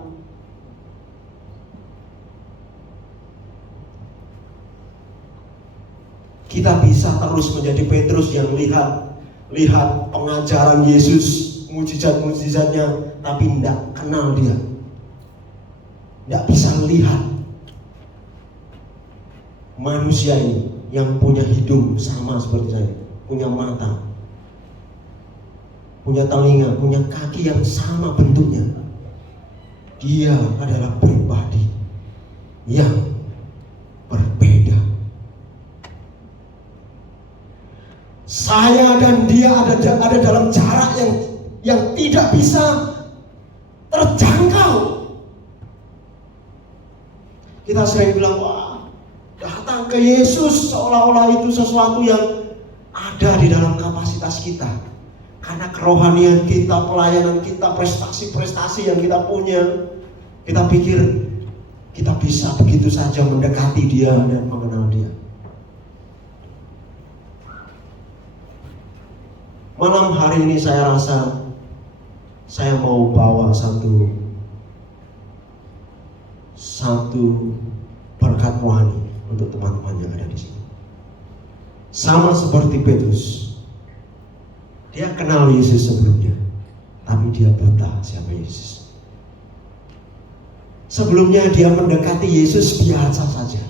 Kita bisa terus menjadi Petrus yang lihat pengajaran Yesus, mujizat-mujizatnya, tapi tidak kenal dia, tidak bisa lihat manusia ini yang punya hidung sama seperti saya, punya mata, punya telinga, punya kaki yang sama bentuknya. Dia adalah pribadi yang berbeda. Saya dan dia ada dalam jarak yang tidak bisa terjangkau. Kita sering bilang, wah, datang ke Yesus seolah-olah itu sesuatu yang ada di dalam kapasitas kita. Karena kerohanian kita, pelayanan kita, prestasi-prestasi yang kita punya, kita pikir kita bisa begitu saja mendekati dia dan mengenal dia. Malam hari ini saya rasa saya mau bawa satu berkat rohani untuk teman-teman yang ada di sini. Sama seperti Petrus, dia kenal Yesus sebelumnya, tapi dia buta siapa Yesus. Sebelumnya dia mendekati Yesus biasa saja,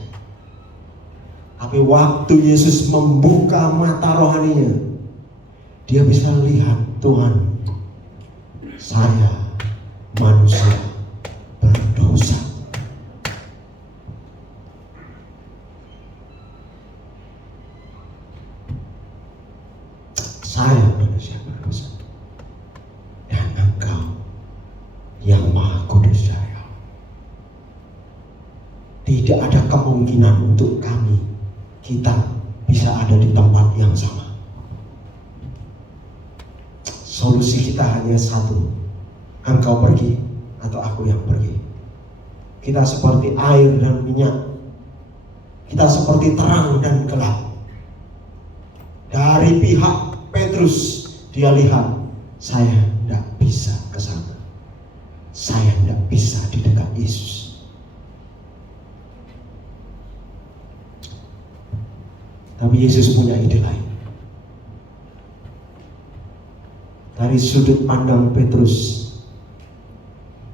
tapi waktu Yesus membuka mata rohaninya, dia bisa lihat, Tuhan, saya manusia berdosa. Saya manusia berdosa, dan Engkau yang Maha Kudus saya. Tidak ada kemungkinan untuk kita bisa ada di tempat yang sama. Solusi kita hanya satu, Engkau pergi atau aku yang pergi. Kita seperti air dan minyak, kita seperti terang dan gelap. Dari pihak Petrus, dia lihat, saya tidak bisa ke sana, saya tidak bisa di dekat Yesus. Tapi Yesus punya ide lain. Dari sudut pandang Petrus,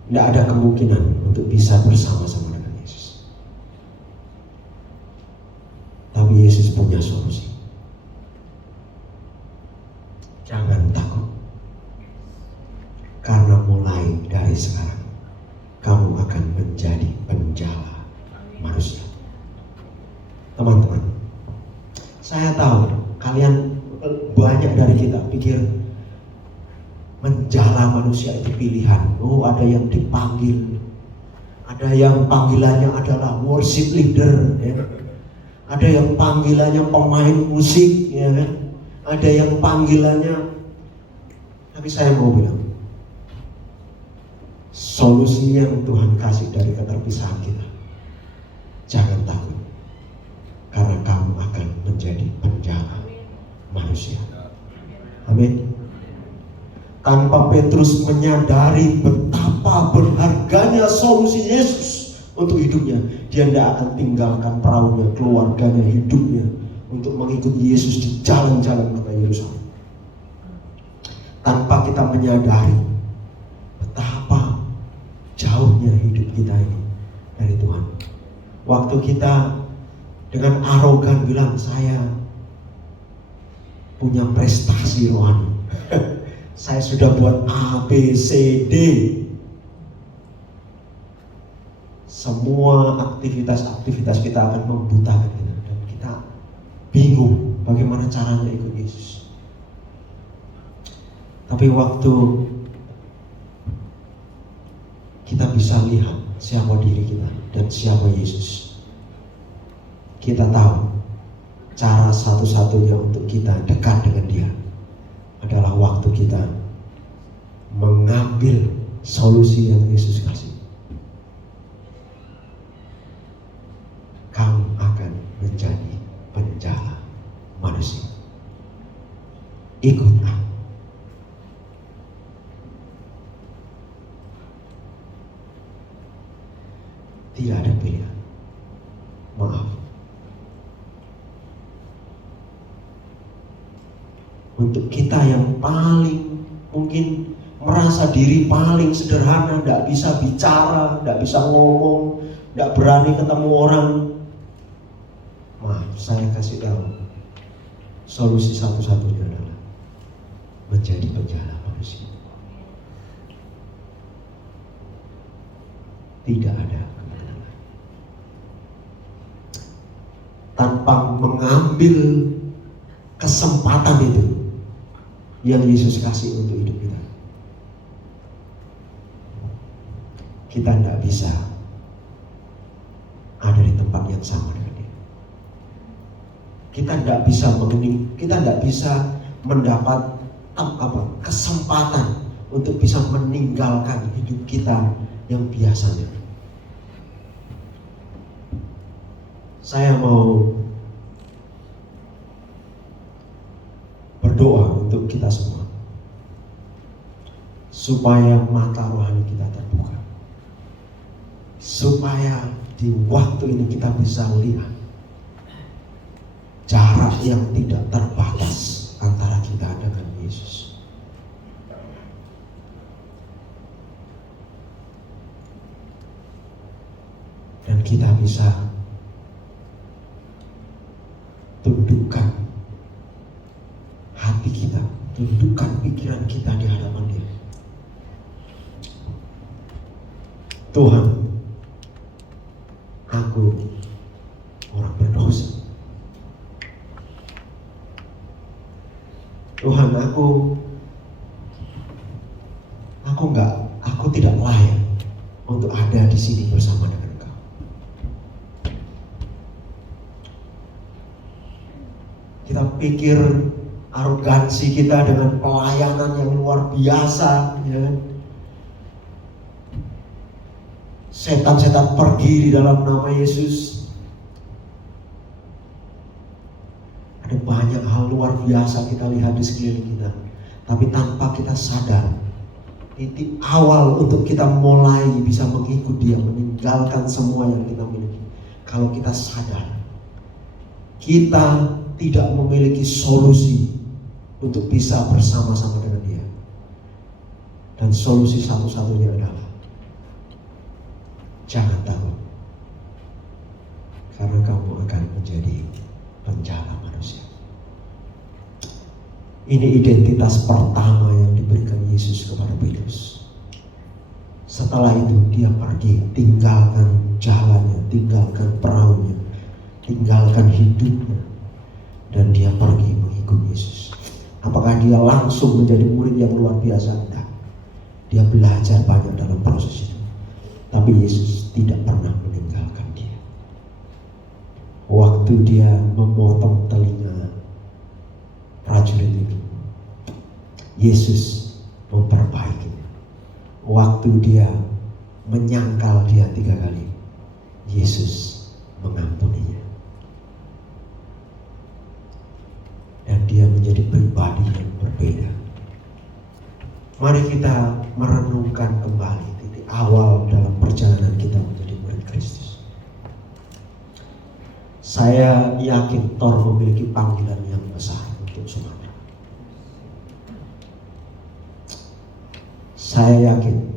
tidak ada kemungkinan untuk bisa bersama-sama dengan Yesus. Tapi Yesus punya solusi. Jangan takut, karena mulai dari sekarang kamu akan menjadi penjala manusia. Teman-teman, saya tahu kalian banyak dari kita pikir menjala manusia itu pilihan. Oh, ada yang dipanggil, ada yang panggilannya adalah worship leader, ya. Ada yang panggilannya pemain musik, ya kan? Ada yang panggilannya. Tapi saya mau bilang, solusi yang Tuhan kasih dari keterpisahan kita, jangan takut, karena kamu akan menjadi penjala manusia. Amin. Tanpa Petrus menyadari betapa berharganya solusi Yesus untuk hidupnya, dia tidak akan tinggalkan perahunya, keluarganya, hidupnya untuk mengikuti Yesus di jalan-jalan kota Yerusalem. Tanpa kita menyadari betapa jauhnya hidup kita ini dari Tuhan. Waktu kita dengan arogan bilang, saya punya prestasi rohani, saya sudah buat A, B, C, D. Semua aktivitas kita akan membutakan kita, dan kita bingung bagaimana caranya ikut Yesus. Tapi waktu kita bisa lihat siapa diri kita dan siapa Yesus, kita tahu cara satu-satunya untuk kita dekat dengan Dia adalah waktu kita mengambil solusi yang Yesus kasih. Kamu akan menjadi penjala manusia. Ikut aku. Tidak ada pilihan. Maaf. Untuk kita yang paling mungkin merasa diri paling sederhana, tidak bisa bicara, tidak bisa ngomong, tidak berani ketemu orang, maaf, saya kasih tahu, solusi satu-satunya adalah menjadi penjala manusia. manusia. Tidak ada kemana lain. Tanpa mengambil kesempatan itu yang Yesus kasih untuk hidup kita, kita tidak bisa ada di tempat yang sama dengan Dia. Kita tidak bisa mendapat kesempatan untuk bisa meninggalkan hidup kita yang biasanya. Saya mau berdoa untuk kita semua supaya mata rohani kita terbuka, supaya di waktu ini kita bisa lihat jarak yang tidak terbatas antara kita dengan Yesus. Dan kita bisa tundukkan hati kita, tundukkan pikiran kita di hadapan Dia. Tuhan, aku orang berdosa. Tuhan, aku tidak layak untuk ada di sini bersama dengan Engkau. Kita pikir arogansi kita dengan pelayanan yang luar biasa, ya kan? Setan-setan pergi di dalam nama Yesus. Ada banyak hal luar biasa kita lihat di sekeliling kita, tapi tanpa kita sadar, titik awal untuk kita mulai bisa mengikut Dia, meninggalkan semua yang kita miliki. Kalau kita sadar, kita tidak memiliki solusi untuk bisa bersama-sama dengan Dia. Dan solusi satu-satunya adalah jangan takut, karena kamu akan menjadi penjala manusia. Ini identitas pertama yang diberikan Yesus kepada Petrus. Setelah itu dia pergi, tinggalkan jalannya, tinggalkan perahunya, tinggalkan hidupnya, dan dia pergi mengikut Yesus. Apakah dia langsung menjadi murid yang luar biasa? Tidak. Dia belajar banyak dalam proses itu. Tapi Yesus tidak pernah meninggalkan dia. Waktu dia memotong telinga prajurit itu, Yesus memperbaikinya. Waktu dia menyangkal dia 3 kali, Yesus mengampuninya. Dan dia menjadi pribadi yang berbeda. Mari kita merenungkan kembali titik awal dalam perjalanan kita menjadi murid Kristus. Saya yakin Thor memiliki panggilan yang besar untuk Sumatera. Saya yakin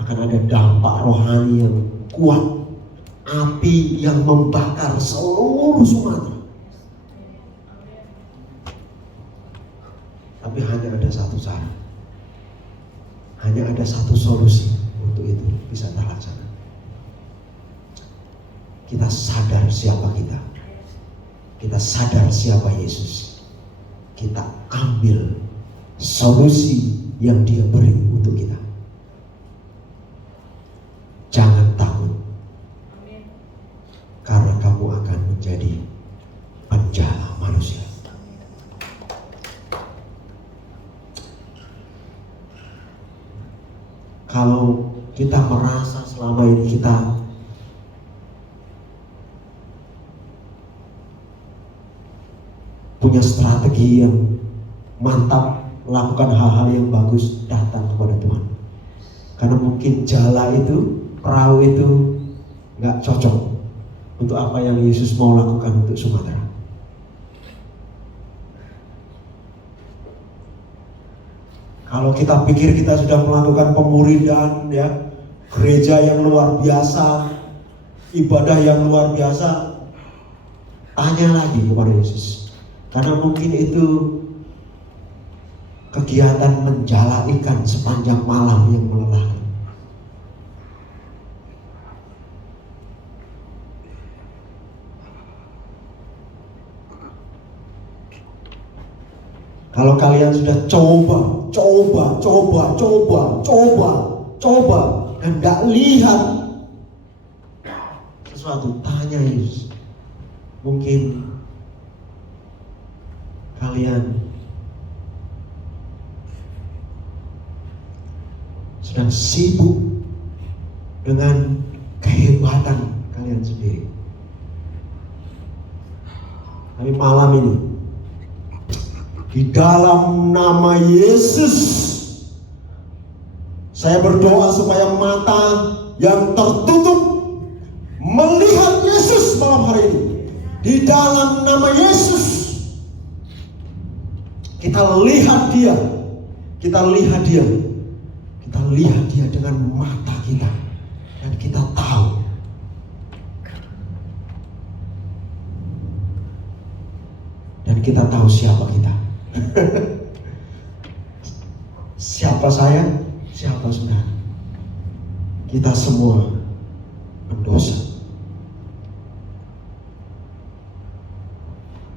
akan ada dampak rohani yang kuat, api yang membakar seluruh Sumatera. Tapi hanya ada satu cara, hanya ada satu solusi untuk itu bisa terlaksana. Kita sadar siapa kita, kita sadar siapa Yesus, kita ambil solusi yang Dia beri untuk kita. Jangan takut, karena kamu akan menjadi penjala manusia. Kalau kita merasa selama ini kita punya strategi yang mantap, lakukan hal-hal yang bagus, datang kepada Tuhan. Karena mungkin jala itu, perahu itu gak cocok untuk apa yang Yesus mau lakukan untuk Sumatera. Kalau kita pikir kita sudah melakukan pemuridan, ya, gereja yang luar biasa, ibadah yang luar biasa, tanya lagi kepada Yesus. Karena mungkin itu kegiatan menjala ikan sepanjang malam yang melelahkan. Kalau kalian sudah coba dan gak lihat sesuatu, tanya Yesus. Mungkin kalian sedang sibuk dengan kehebatan kalian sendiri. Tapi malam ini, di dalam nama Yesus, saya berdoa supaya mata yang tertutup melihat Yesus malam hari ini. Di dalam nama Yesus, kita lihat Dia, kita lihat Dia dengan mata kita, dan kita tahu siapa kita. Siapa saya, siapa saudara. Kita semua pendosa,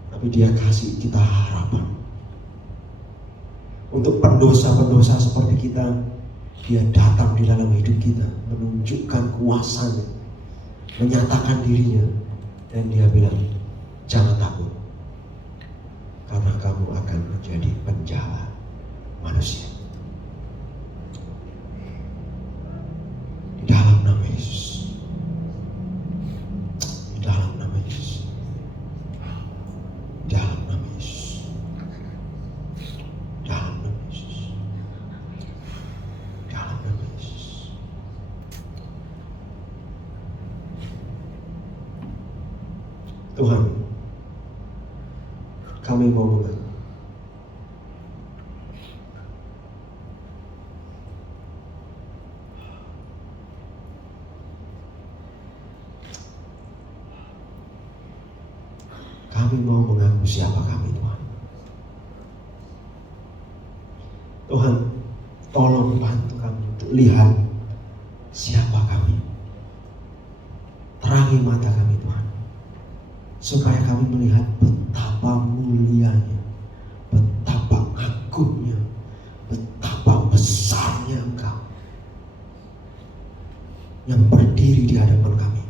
tapi Dia kasih kita harapan. Untuk pendosa-pendosa seperti kita, Dia datang di dalam hidup kita, menunjukkan kuasa-Nya, menyatakan dirinya, dan Dia bilang, jangan takut, karena kamu akan menjadi penjala manusia. Di dalam nama Yesus, di dalam nama Yesus, di dalam nama Yesus, di dalam nama Yesus, di dalam nama Yesus. Tuhan, kami mau mengaku siapa kami, Tuhan. Tuhan, tolong bantu kami untuk lihat siapa kami. Terangi mata kami, Tuhan, supaya kami melihat betapa mulianya, betapa agungnya, betapa besarnya Engkau yang berdiri di hadapan kami,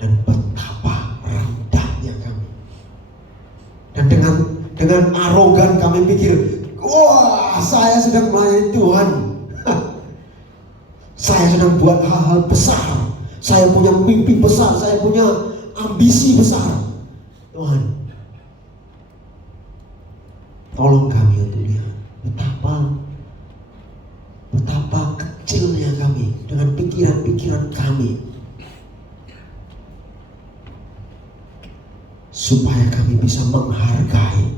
dan betapa rendahnya kami. Dan dengan arogan kami pikir, wah, saya sedang melayani Tuhan, saya sedang buat hal-hal besar, saya punya mimpi besar, saya punya ambisi besar. Tuhan, tolong kami untuk lihat betapa kecilnya kami dengan pikiran-pikiran kami, supaya kami bisa menghargai,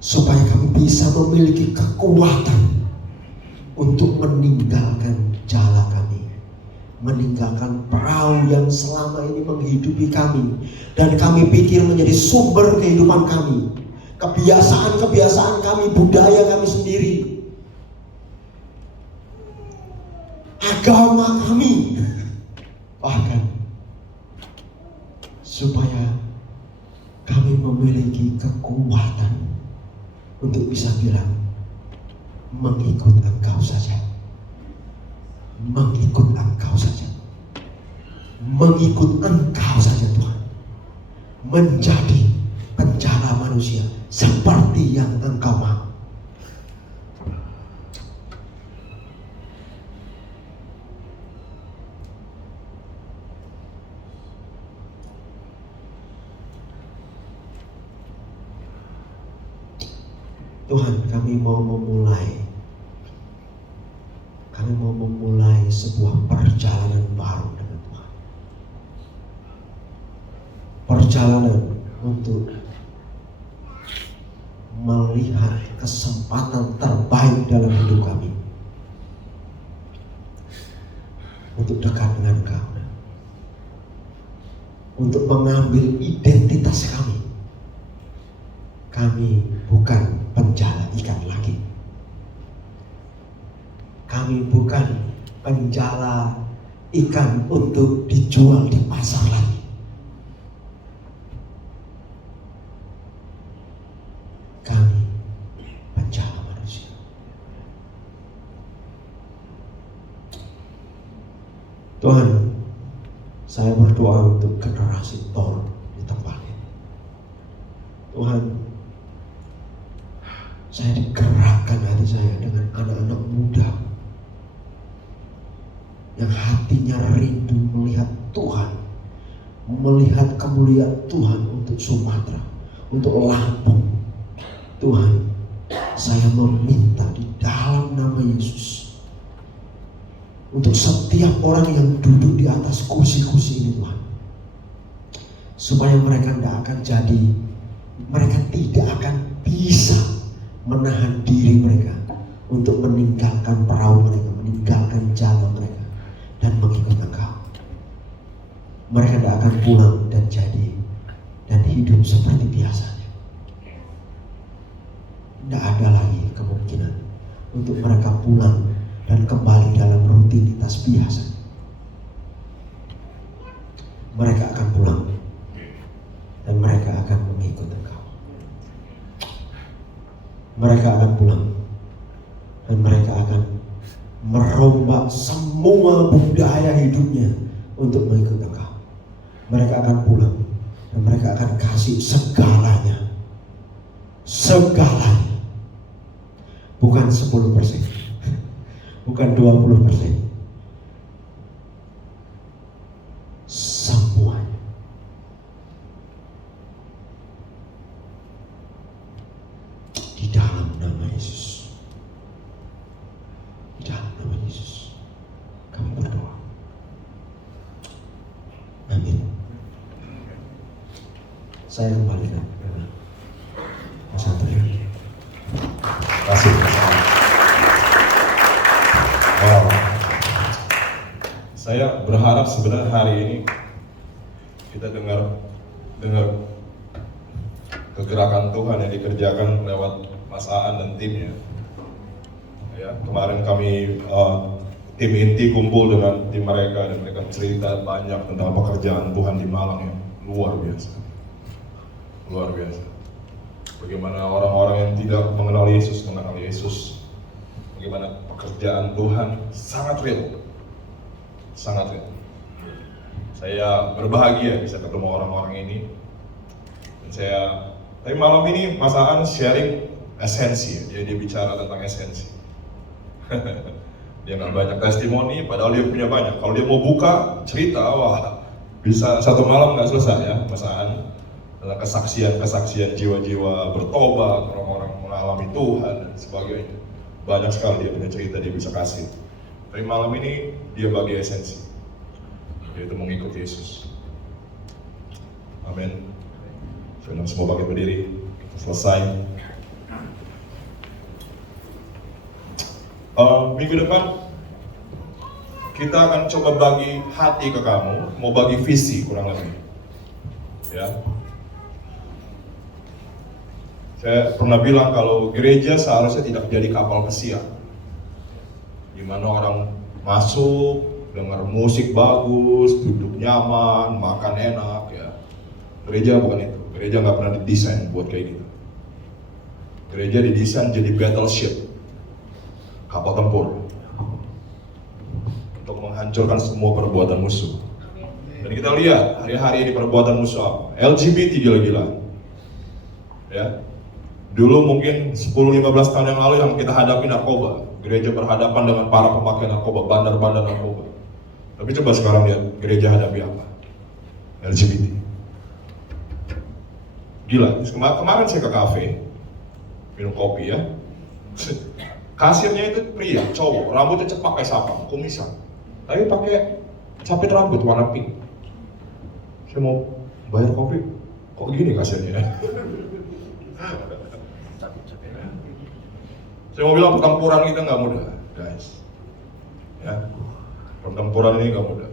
supaya kami bisa memiliki kekuatan untuk meninggalkan jala kami, meninggalkan perahu yang selama ini menghidupi kami dan kami pikir menjadi sumber kehidupan kami, kebiasaan-kebiasaan kami, budaya kami sendiri, agama kami, bahkan supaya kami memiliki kekuatan untuk bisa bilang, mengikut Engkau saja, mengikut Engkau saja, mengikut Engkau saja Tuhan, menjadi penjala manusia seperti yang Engkau mau. Tuhan, kami mau memulai sebuah perjalanan baru dengan Tuhan. Perjalanan untuk melihat kesempatan terbaik dalam hidup kami untuk dekat dengan Engkau, untuk mengambil identitas kami kami bukan penjala ikan lagi. Kami bukan penjala ikan untuk dijual di pasar lagi. Kami penjala manusia. Tuhan, saya berdoa untuk generasi Tor di tempat ini. Tuhan, saya digerakkan hati saya dengan anak-anak muda yang hatinya rindu melihat Tuhan, melihat kemuliaan Tuhan untuk Sumatera, untuk Lampung. Tuhan, saya meminta di dalam nama Yesus untuk setiap orang yang duduk di atas kursi-kursi ini, Tuhan, supaya mereka tidak akan bisa menahan diri mereka untuk meninggalkan perahu mereka, meninggalkan jalan mereka dan mengikut Engkau. Mereka tidak akan pulang dan hidup seperti biasanya. Tidak ada lagi kemungkinan untuk mereka pulang dan kembali dalam rutinitas biasa. Mereka akan pulang dan mereka akan mengikut Engkau. Mereka akan pulang dan mereka akan merombak semua budaya hidupnya untuk mengikut Engkau. Mereka akan pulang dan mereka akan kasih segalanya. Segalanya. Bukan 10%, bukan 20%. Semuanya. Di dalam nama Yesus. Di dalam nama Yesus kami berdoa. Amin. Saya kembalikan Mas Andrea. Terima kasih. Wow. Saya berharap sebenarnya hari ini kita dengar kegerakan Tuhan yang dikerjakan lewat Mas Aan dan timnya. Ya, kemarin kami tim inti kumpul dengan tim mereka dan mereka cerita banyak tentang pekerjaan Tuhan di Malang yang luar biasa. Luar biasa. Bagaimana orang-orang yang tidak mengenal Yesus mengenal Yesus. Bagaimana pekerjaan Tuhan sangat real. Sangat real. Saya berbahagia bisa ketemu orang-orang ini. Dan tapi malam ini Mas Aan sharing esensi, dia bicara tentang esensi. Dia nggak banyak testimoni, padahal dia punya banyak. Kalau dia mau buka cerita, wah bisa satu malam nggak selesai ya, Mas Aan. Tentang kesaksian jiwa-jiwa bertobat, orang-orang mengalami Tuhan dan sebagainya. Banyak sekali dia punya cerita dia bisa kasih. Tapi malam ini dia bagi esensi, yaitu mengikuti Yesus. Amin. Saya semua bangkit berdiri, kita selesai. Minggu depan kita akan coba bagi hati ke kamu, mau bagi visi kurang lebih. Ya. Saya pernah bilang kalau gereja seharusnya tidak jadi kapal pesiar, di mana orang masuk, dengar musik bagus, duduk nyaman, makan enak, ya. Gereja bukan itu. Gereja nggak pernah didesain buat kayak gitu. Gereja didesain jadi battleship, kapal tempur, untuk menghancurkan semua perbuatan musuh. Dan kita lihat hari-hari ini perbuatan musuh apa? LGBT gila-gilaan. Ya. Dulu mungkin 10-15 tahun yang lalu yang kita hadapi narkoba. Gereja berhadapan dengan para pemakai narkoba, bandar-bandar narkoba. Tapi coba sekarang lihat, gereja hadapi apa? LGBT. Gila, kemarin saya ke kafe, minum kopi ya. Kasirnya itu pria, cowok, rambutnya cepak kayak sapang, kumisan. Tapi pakai capit rambut warna pink. Saya mau bayar kopi, kok gini kasirnya? Saya mau bilang pertempuran kita nggak mudah, guys. Ya, pertempuran ini nggak mudah.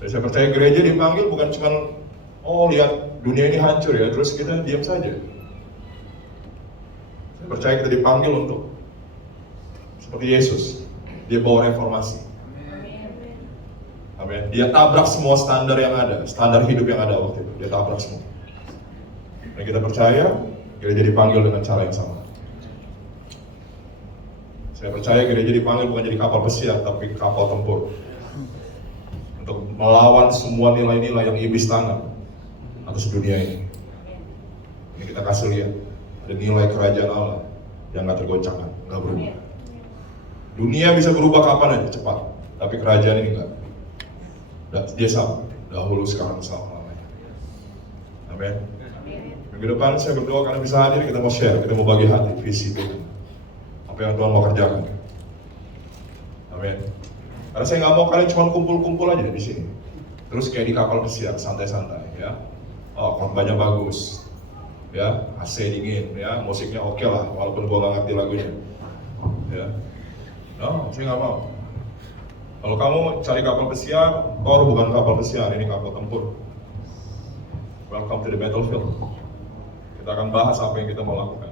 Dan saya percaya gereja dipanggil bukan cuma, oh lihat dunia ini hancur ya, terus kita diam saja. Saya percaya kita dipanggil untuk seperti Yesus. Dia bawa reformasi. Amin. Dia tabrak semua standar yang ada, standar hidup yang ada waktu itu. Dia tabrak semua. Dan kita percaya gereja dipanggil dengan cara yang sama. Saya percaya gereja dipanggil bukan jadi kapal pesiar, tapi kapal tempur. Untuk melawan semua nilai-nilai yang iblis tanam atas dunia ini. Ini kita kasih lihat, ada nilai kerajaan Allah yang gak tergoncangkan, gak berubah. Dunia bisa berubah kapan aja, cepat. Tapi kerajaan ini enggak. Dia sama, dahulu, sekarang, selama-lamanya. Amin. Minggu depan saya berdoa karena bisa hadir, kita mau share, kita mau bagi hati, visi Tuhan. Apa yang Tuhan mau kerjakan. Amin. Karena saya nggak mau kalian cuma kumpul-kumpul aja di sini. Terus kayak di kapal pesiar, santai-santai, ya. Oh, khotbahnya bagus, ya. AC dingin, ya. Musiknya oke lah, walaupun gua nggak ngerti lagunya, ya. No, saya nggak mau. Kalau kamu cari kapal pesiar, bukan kapal pesiar, ini kapal tempur. Welcome to the battlefield. Kita akan bahas apa yang kita mau lakukan.